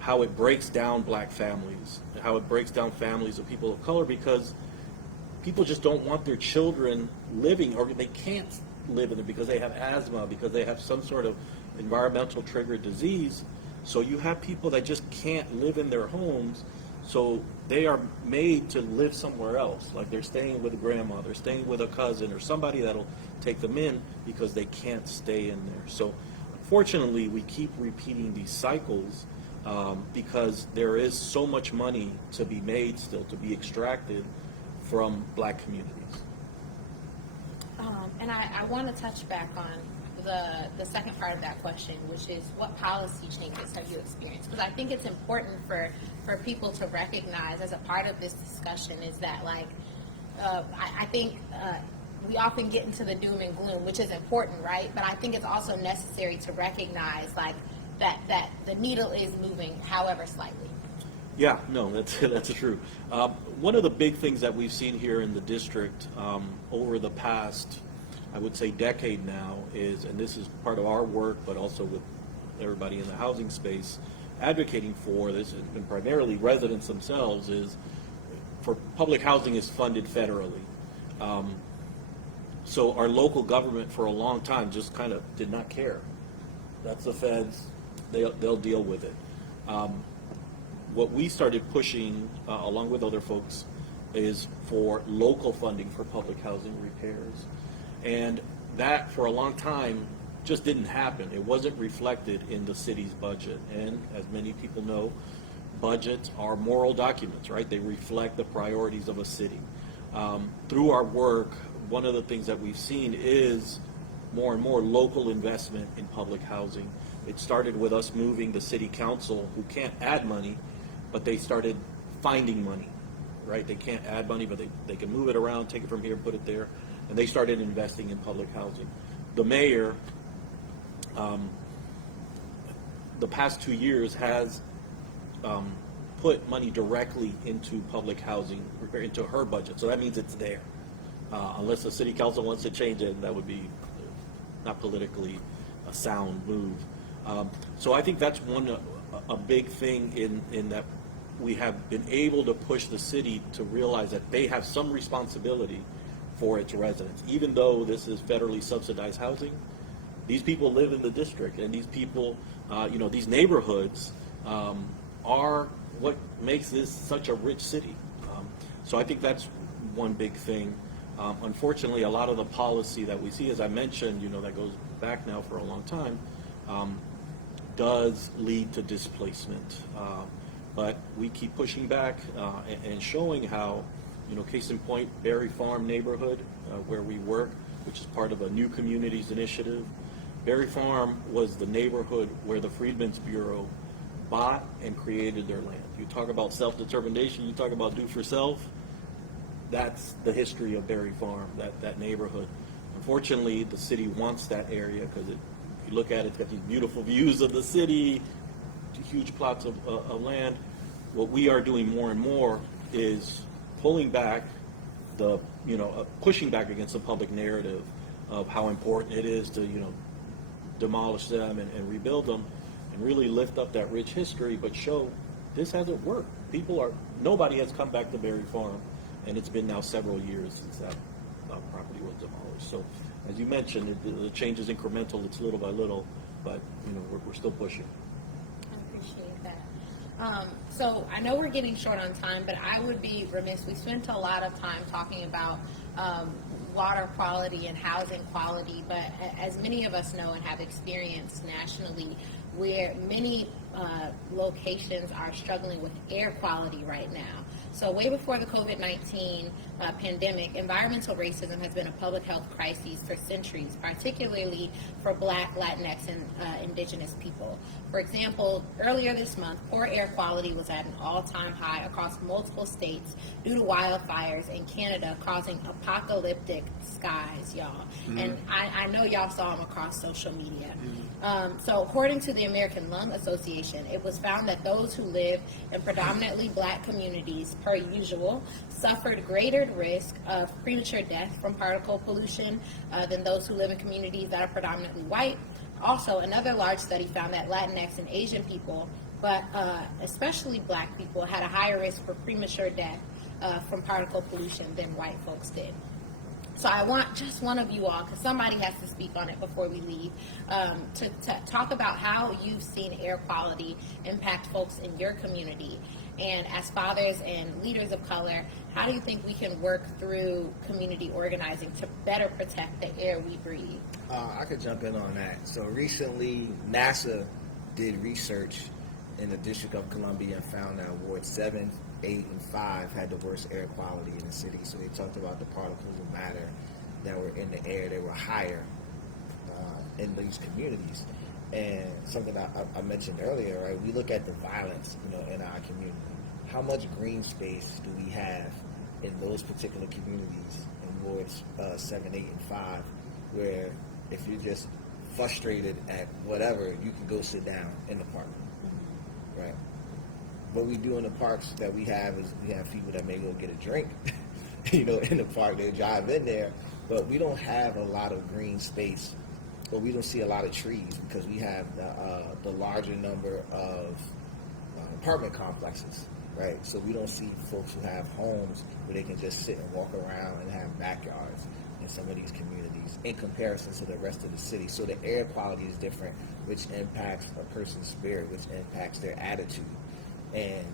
how it breaks down black families, how it breaks down families of people of color, because people just don't want their children living, or they can't live in it because they have asthma, because they have some sort of environmental triggered disease. So you have people that just can't live in their homes, so they are made to live somewhere else. Like they're staying with a grandma, they're staying with a cousin, or somebody that'll take them in because they can't stay in there. So unfortunately, we keep repeating these cycles because there is so much money to be made still, to be extracted from black communities. And I want to touch back on the second part of that question, which is what policy changes have you experienced? Because I think it's important for people to recognize as a part of this discussion is that I think we often get into the doom and gloom, which is important, right? But I think it's also necessary to recognize that the needle is moving, however slightly. Yeah, no, that's true. One of the big things that we've seen here in the district over the past, I would say, decade now is, and this is part of our work, but also with everybody in the housing space advocating for this, and primarily residents themselves, is for public housing is funded federally. So our local government for a long time just kind of did not care. That's the feds, they'll deal with it. What we started pushing, along with other folks, is for local funding for public housing repairs. And that, for a long time, just didn't happen. It wasn't reflected in the city's budget. And as many people know, budgets are moral documents, right? They reflect the priorities of a city. Through our work, one of the things that we've seen is more and more local investment in public housing. It started with us moving the city council, who can't add money, but they started finding money, right? They can't add money, but they can move it around, take it from here, put it there, and they started investing in public housing. The mayor, the past 2 years, has put money directly into public housing, into her budget, so that means it's there. Unless the city council wants to change it, that would be not politically a sound move. So I think that's a big thing in that we have been able to push the city to realize that they have some responsibility for its residents. Even though this is federally subsidized housing, these people live in the district, and these people, these neighborhoods are what makes this such a rich city. So I think that's one big thing. Unfortunately, a lot of the policy that we see, as I mentioned, that goes back now for a long time, does lead to displacement. But we keep pushing back and showing how, case in point, Berry Farm neighborhood, where we work, which is part of a New Communities initiative. Berry Farm was the neighborhood where the Freedmen's Bureau bought and created their land. You talk about self-determination, you talk about do for self, that's the history of Berry Farm, that neighborhood. Unfortunately, the city wants that area because if you look at it, it's got these beautiful views of the city, huge plots of land. What we are doing more and more is pulling back pushing back against the public narrative of how important it is to, demolish them and rebuild them, and really lift up that rich history, but show this hasn't worked. Nobody has come back to Berry Farm, and it's been now several years since that property was demolished. So, as you mentioned, the change is incremental. It's little by little, but we're still pushing. I appreciate that. So I know we're getting short on time, but I would be remiss. We spent a lot of time talking about water quality and housing quality, but as many of us know and have experienced nationally, where many locations are struggling with air quality right now. So way before the COVID-19 pandemic, environmental racism has been a public health crisis for centuries, particularly for Black, Latinx, and indigenous people. For example, earlier this month, poor air quality was at an all-time high across multiple states due to wildfires in Canada causing apocalyptic skies, y'all. And I know y'all saw them across social media. So according to the American Lung Association, it was found that those who live in predominantly Black communities, per usual, suffered greater risk of premature death from particle pollution than those who live in communities that are predominantly white. Also, another large study found that Latinx and Asian people, but especially Black people, had a higher risk for premature death from particle pollution than white folks did. So I want just one of you all, because somebody has to speak on it before we leave, to talk about how you've seen air quality impact folks in your community. And as fathers and leaders of color, how do you think we can work through community organizing to better protect the air we breathe? I could jump in on that. So recently, NASA did research in the District of Columbia and found that wards 7, 8, and 5 had the worst air quality in the city. So they talked about the particles of matter that were in the air. They were higher in these communities. And something I mentioned earlier, right? We look at the violence, in our community. How much green space do we have in those particular communities in wards 7, 8, and 5, where if you're just frustrated at whatever, you can go sit down in the park, right? What we do in the parks that we have is we have people that may go get a drink, in the park. They drive in there, but we don't have a lot of green space, or we don't see a lot of trees because we have the larger number of apartment complexes, right? So we don't see folks who have homes where they can just sit and walk around and have backyards in some of these communities in comparison to the rest of the city. So the air quality is different, which impacts a person's spirit, which impacts their attitude. And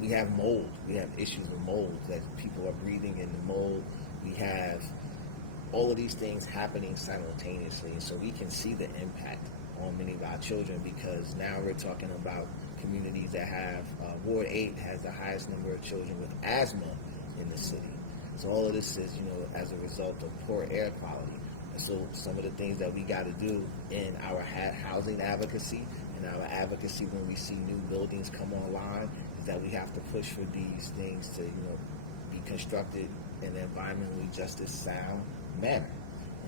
we have mold. We have issues with mold, that people are breathing in the mold. We have all of these things happening simultaneously, and so we can see the impact on many of our children, because now we're talking about communities that have Ward 8 has the highest number of children with asthma in the city. So all of this is, as a result of poor air quality. And so some of the things that we got to do in our housing advocacy and our advocacy when we see new buildings come online is that we have to push for these things to, be constructed in an environmentally justice sound manner.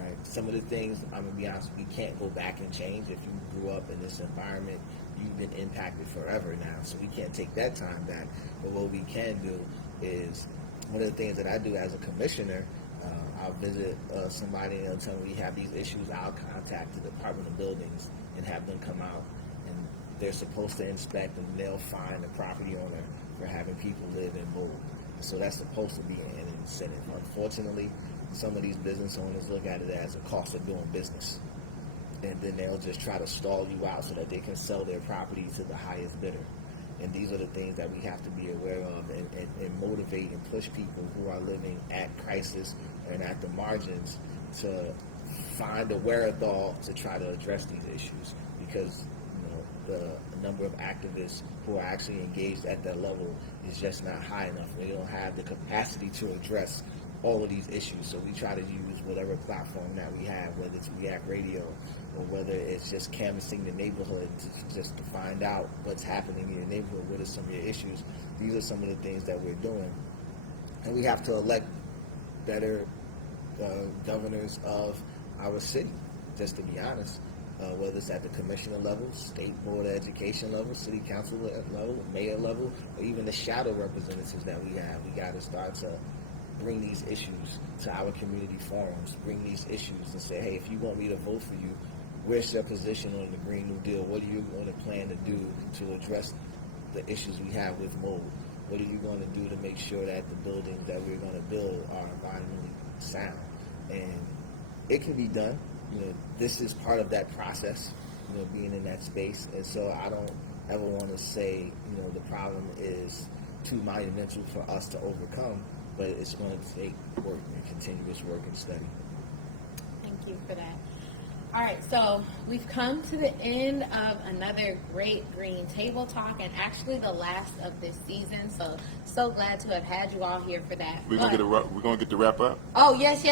Right? Some of the things, I'm going to be honest, we can't go back and change. If you grew up in this environment, you've been impacted forever now, so we can't take that time back. But what we can do is, one of the things that I do as a commissioner, I'll visit somebody and they'll tell me we have these issues. I'll contact the Department of Buildings and have them come out, and they're supposed to inspect, and they'll fine the property owner for having people live in mold. So that's supposed to be an incentive. Unfortunately, some of these business owners look at it as a cost of doing business, and then they'll just try to stall you out so that they can sell their property to the highest bidder. And these are the things that we have to be aware of and motivate and push people who are living at crisis and at the margins to find the wherewithal to try to address these issues, because the number of activists who are actually engaged at that level is just not high enough. They don't have the capacity to address all of these issues. So we try to use whatever platform that we have, whether it's React Radio or whether it's just canvassing the neighborhood just to find out what's happening in your neighborhood, what are some of your issues. These are some of the things that we're doing. And we have to elect better governors of our city, just to be honest, whether it's at the commissioner level, state board of education level, city council level, mayor level, or even the shadow representatives that we have. We got to start to bring these issues to our community forums, bring these issues and say, hey, if you want me to vote for you, where's your position on the Green New Deal? What are you going to plan to do to address the issues we have with mold? What are you going to do to make sure that the buildings that we're going to build are environmentally sound? And it can be done. This is part of that process, being in that space. And so I don't ever want to say, the problem is too monumental for us to overcome, but it's going to take work and continuous work and study. Thank you for that. All right, so we've come to the end of another great Green Table Talk, and actually the last of this season. So glad to have had you all here for that. We're gonna get the wrap up. Oh yes.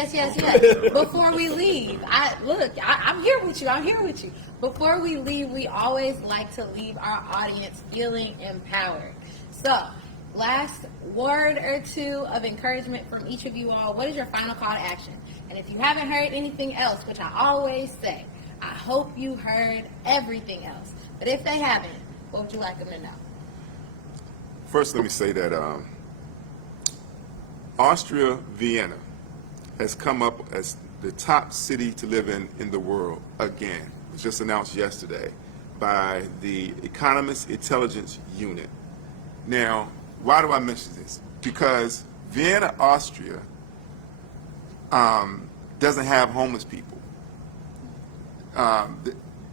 Before we leave, I'm here with you. Before we leave, we always like to leave our audience feeling empowered. So, last word or two of encouragement from each of you all. What is your final call to action? And if you haven't heard anything else, which I always say, I hope you heard everything else. But if they haven't, what would you like them to know? First, let me say that Austria, Vienna, has come up as the top city to live in the world again. It was just announced yesterday by the Economist Intelligence Unit. Now, why do I mention this? Because Vienna, Austria, doesn't have homeless people.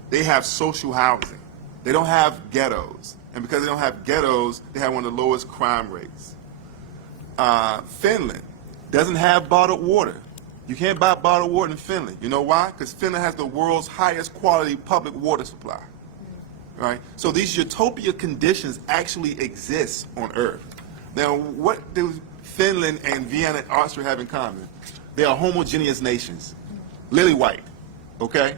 They have social housing. They don't have ghettos. And because they don't have ghettos, they have one of the lowest crime rates. Finland doesn't have bottled water. You can't buy bottled water in Finland. You know why? Because Finland has the world's highest quality public water supply. Right? So these utopia conditions actually exist on Earth. Now, what do Finland and Vienna and Austria have in common? They are homogeneous nations, lily white, okay?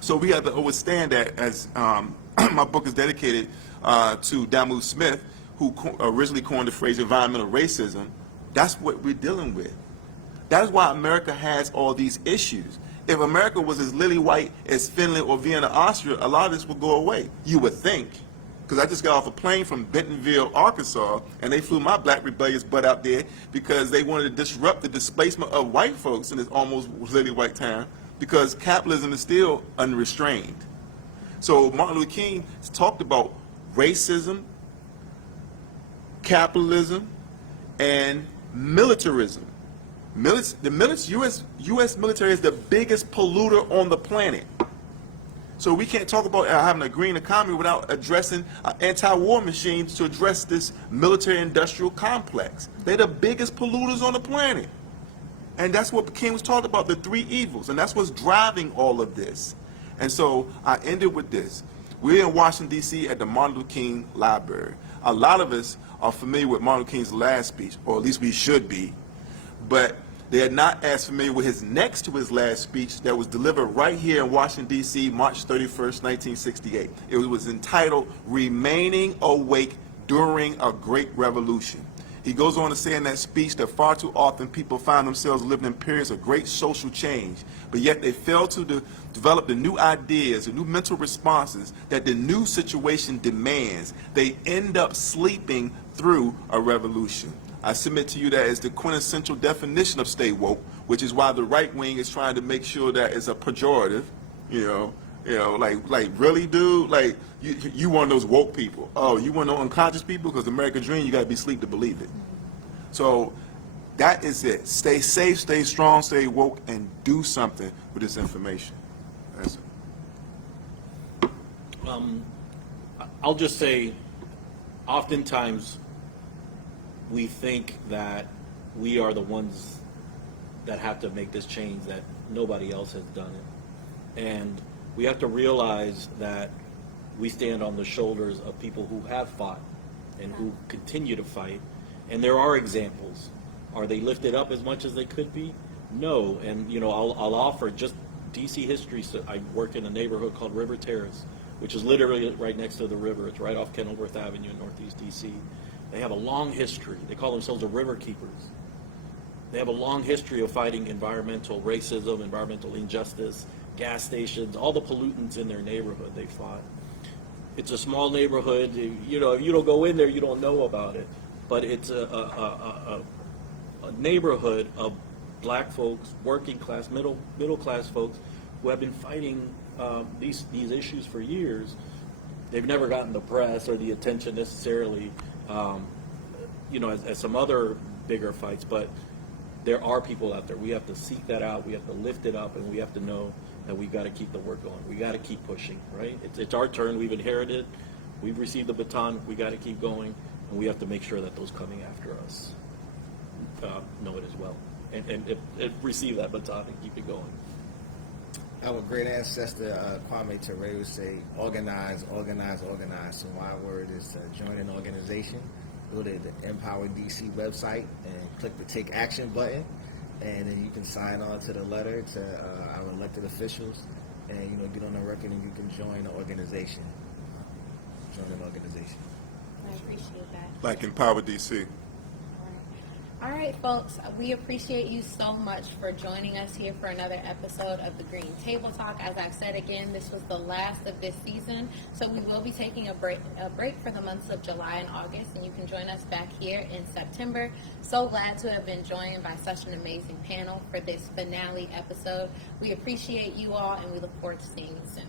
So we have to understand that, as my book is dedicated to Damu Smith, who originally coined the phrase environmental racism. That's what we're dealing with. That is why America has all these issues. If America was as lily white as Finland or Vienna, Austria, a lot of this would go away, you would think. Because I just got off a plane from Bentonville, Arkansas, and they flew my black rebellious butt out there because they wanted to disrupt the displacement of white folks in this almost lily white town, because capitalism is still unrestrained. So Martin Luther King talked about racism, capitalism, and militarism. The U.S. military is the biggest polluter on the planet. So we can't talk about having a green economy without addressing anti-war machines to address this military-industrial complex. They're the biggest polluters on the planet. And that's what King was talking about, the three evils. And that's what's driving all of this. And so I ended with this. We're in Washington, D.C. at the Martin Luther King Library. A lot of us are familiar with Martin Luther King's last speech, or at least we should be. But they're not as familiar with his next to his last speech that was delivered right here in Washington, D.C., March 31st, 1968. It was entitled, Remaining Awake During a Great Revolution. He goes on to say in that speech that far too often people find themselves living in periods of great social change, but yet they fail to develop the new ideas, the new mental responses that the new situation demands. They end up sleeping through a revolution. I submit to you that is the quintessential definition of stay woke, which is why the right wing is trying to make sure that it's a pejorative, like really, dude, like you one of those woke people. Oh, you one of those unconscious people? Because the American dream, you got to be asleep to believe it. So that is it. Stay safe, stay strong, stay woke, and do something with this information. That's it. I'll just say, oftentimes we think that we are the ones that have to make this change, that nobody else has done it. And we have to realize that we stand on the shoulders of people who have fought and who continue to fight. And there are examples. Are they lifted up as much as they could be? No. And I'll offer just DC history. So I work in a neighborhood called River Terrace, which is literally right next to the river. It's right off Kenilworth Avenue in Northeast DC. They have a long history. They call themselves the River Keepers. They have a long history of fighting environmental racism, environmental injustice, gas stations, all the pollutants in their neighborhood they fought. It's a small neighborhood. If you don't go in there, you don't know about it. But it's a neighborhood of black folks, working class, middle class folks who have been fighting these issues for years. They've never gotten the press or the attention necessarily, as some other bigger fights, but there are people out there. We have to seek that out. We have to lift it up, and we have to know that we've got to keep the work going. We got to keep pushing, right? It's our turn. We've inherited. We've received the baton. We got to keep going, and we have to make sure that those coming after us know it as well, and receive that baton and keep it going. Our great ancestor Kwame Ture would say, organize, organize, organize. So my word is to join an organization. Go to the Empower DC website and click the Take Action button, and then you can sign on to the letter to our elected officials, and get on the record, and you can join the organization. Join an organization. I appreciate that. Like Empower DC. All right, folks, we appreciate you so much for joining us here for another episode of the Green Table Talk. As I've said again, this was the last of this season, so we will be taking a break for the months of July and August, and you can join us back here in September. So glad to have been joined by such an amazing panel for this finale episode. We appreciate you all, and we look forward to seeing you soon.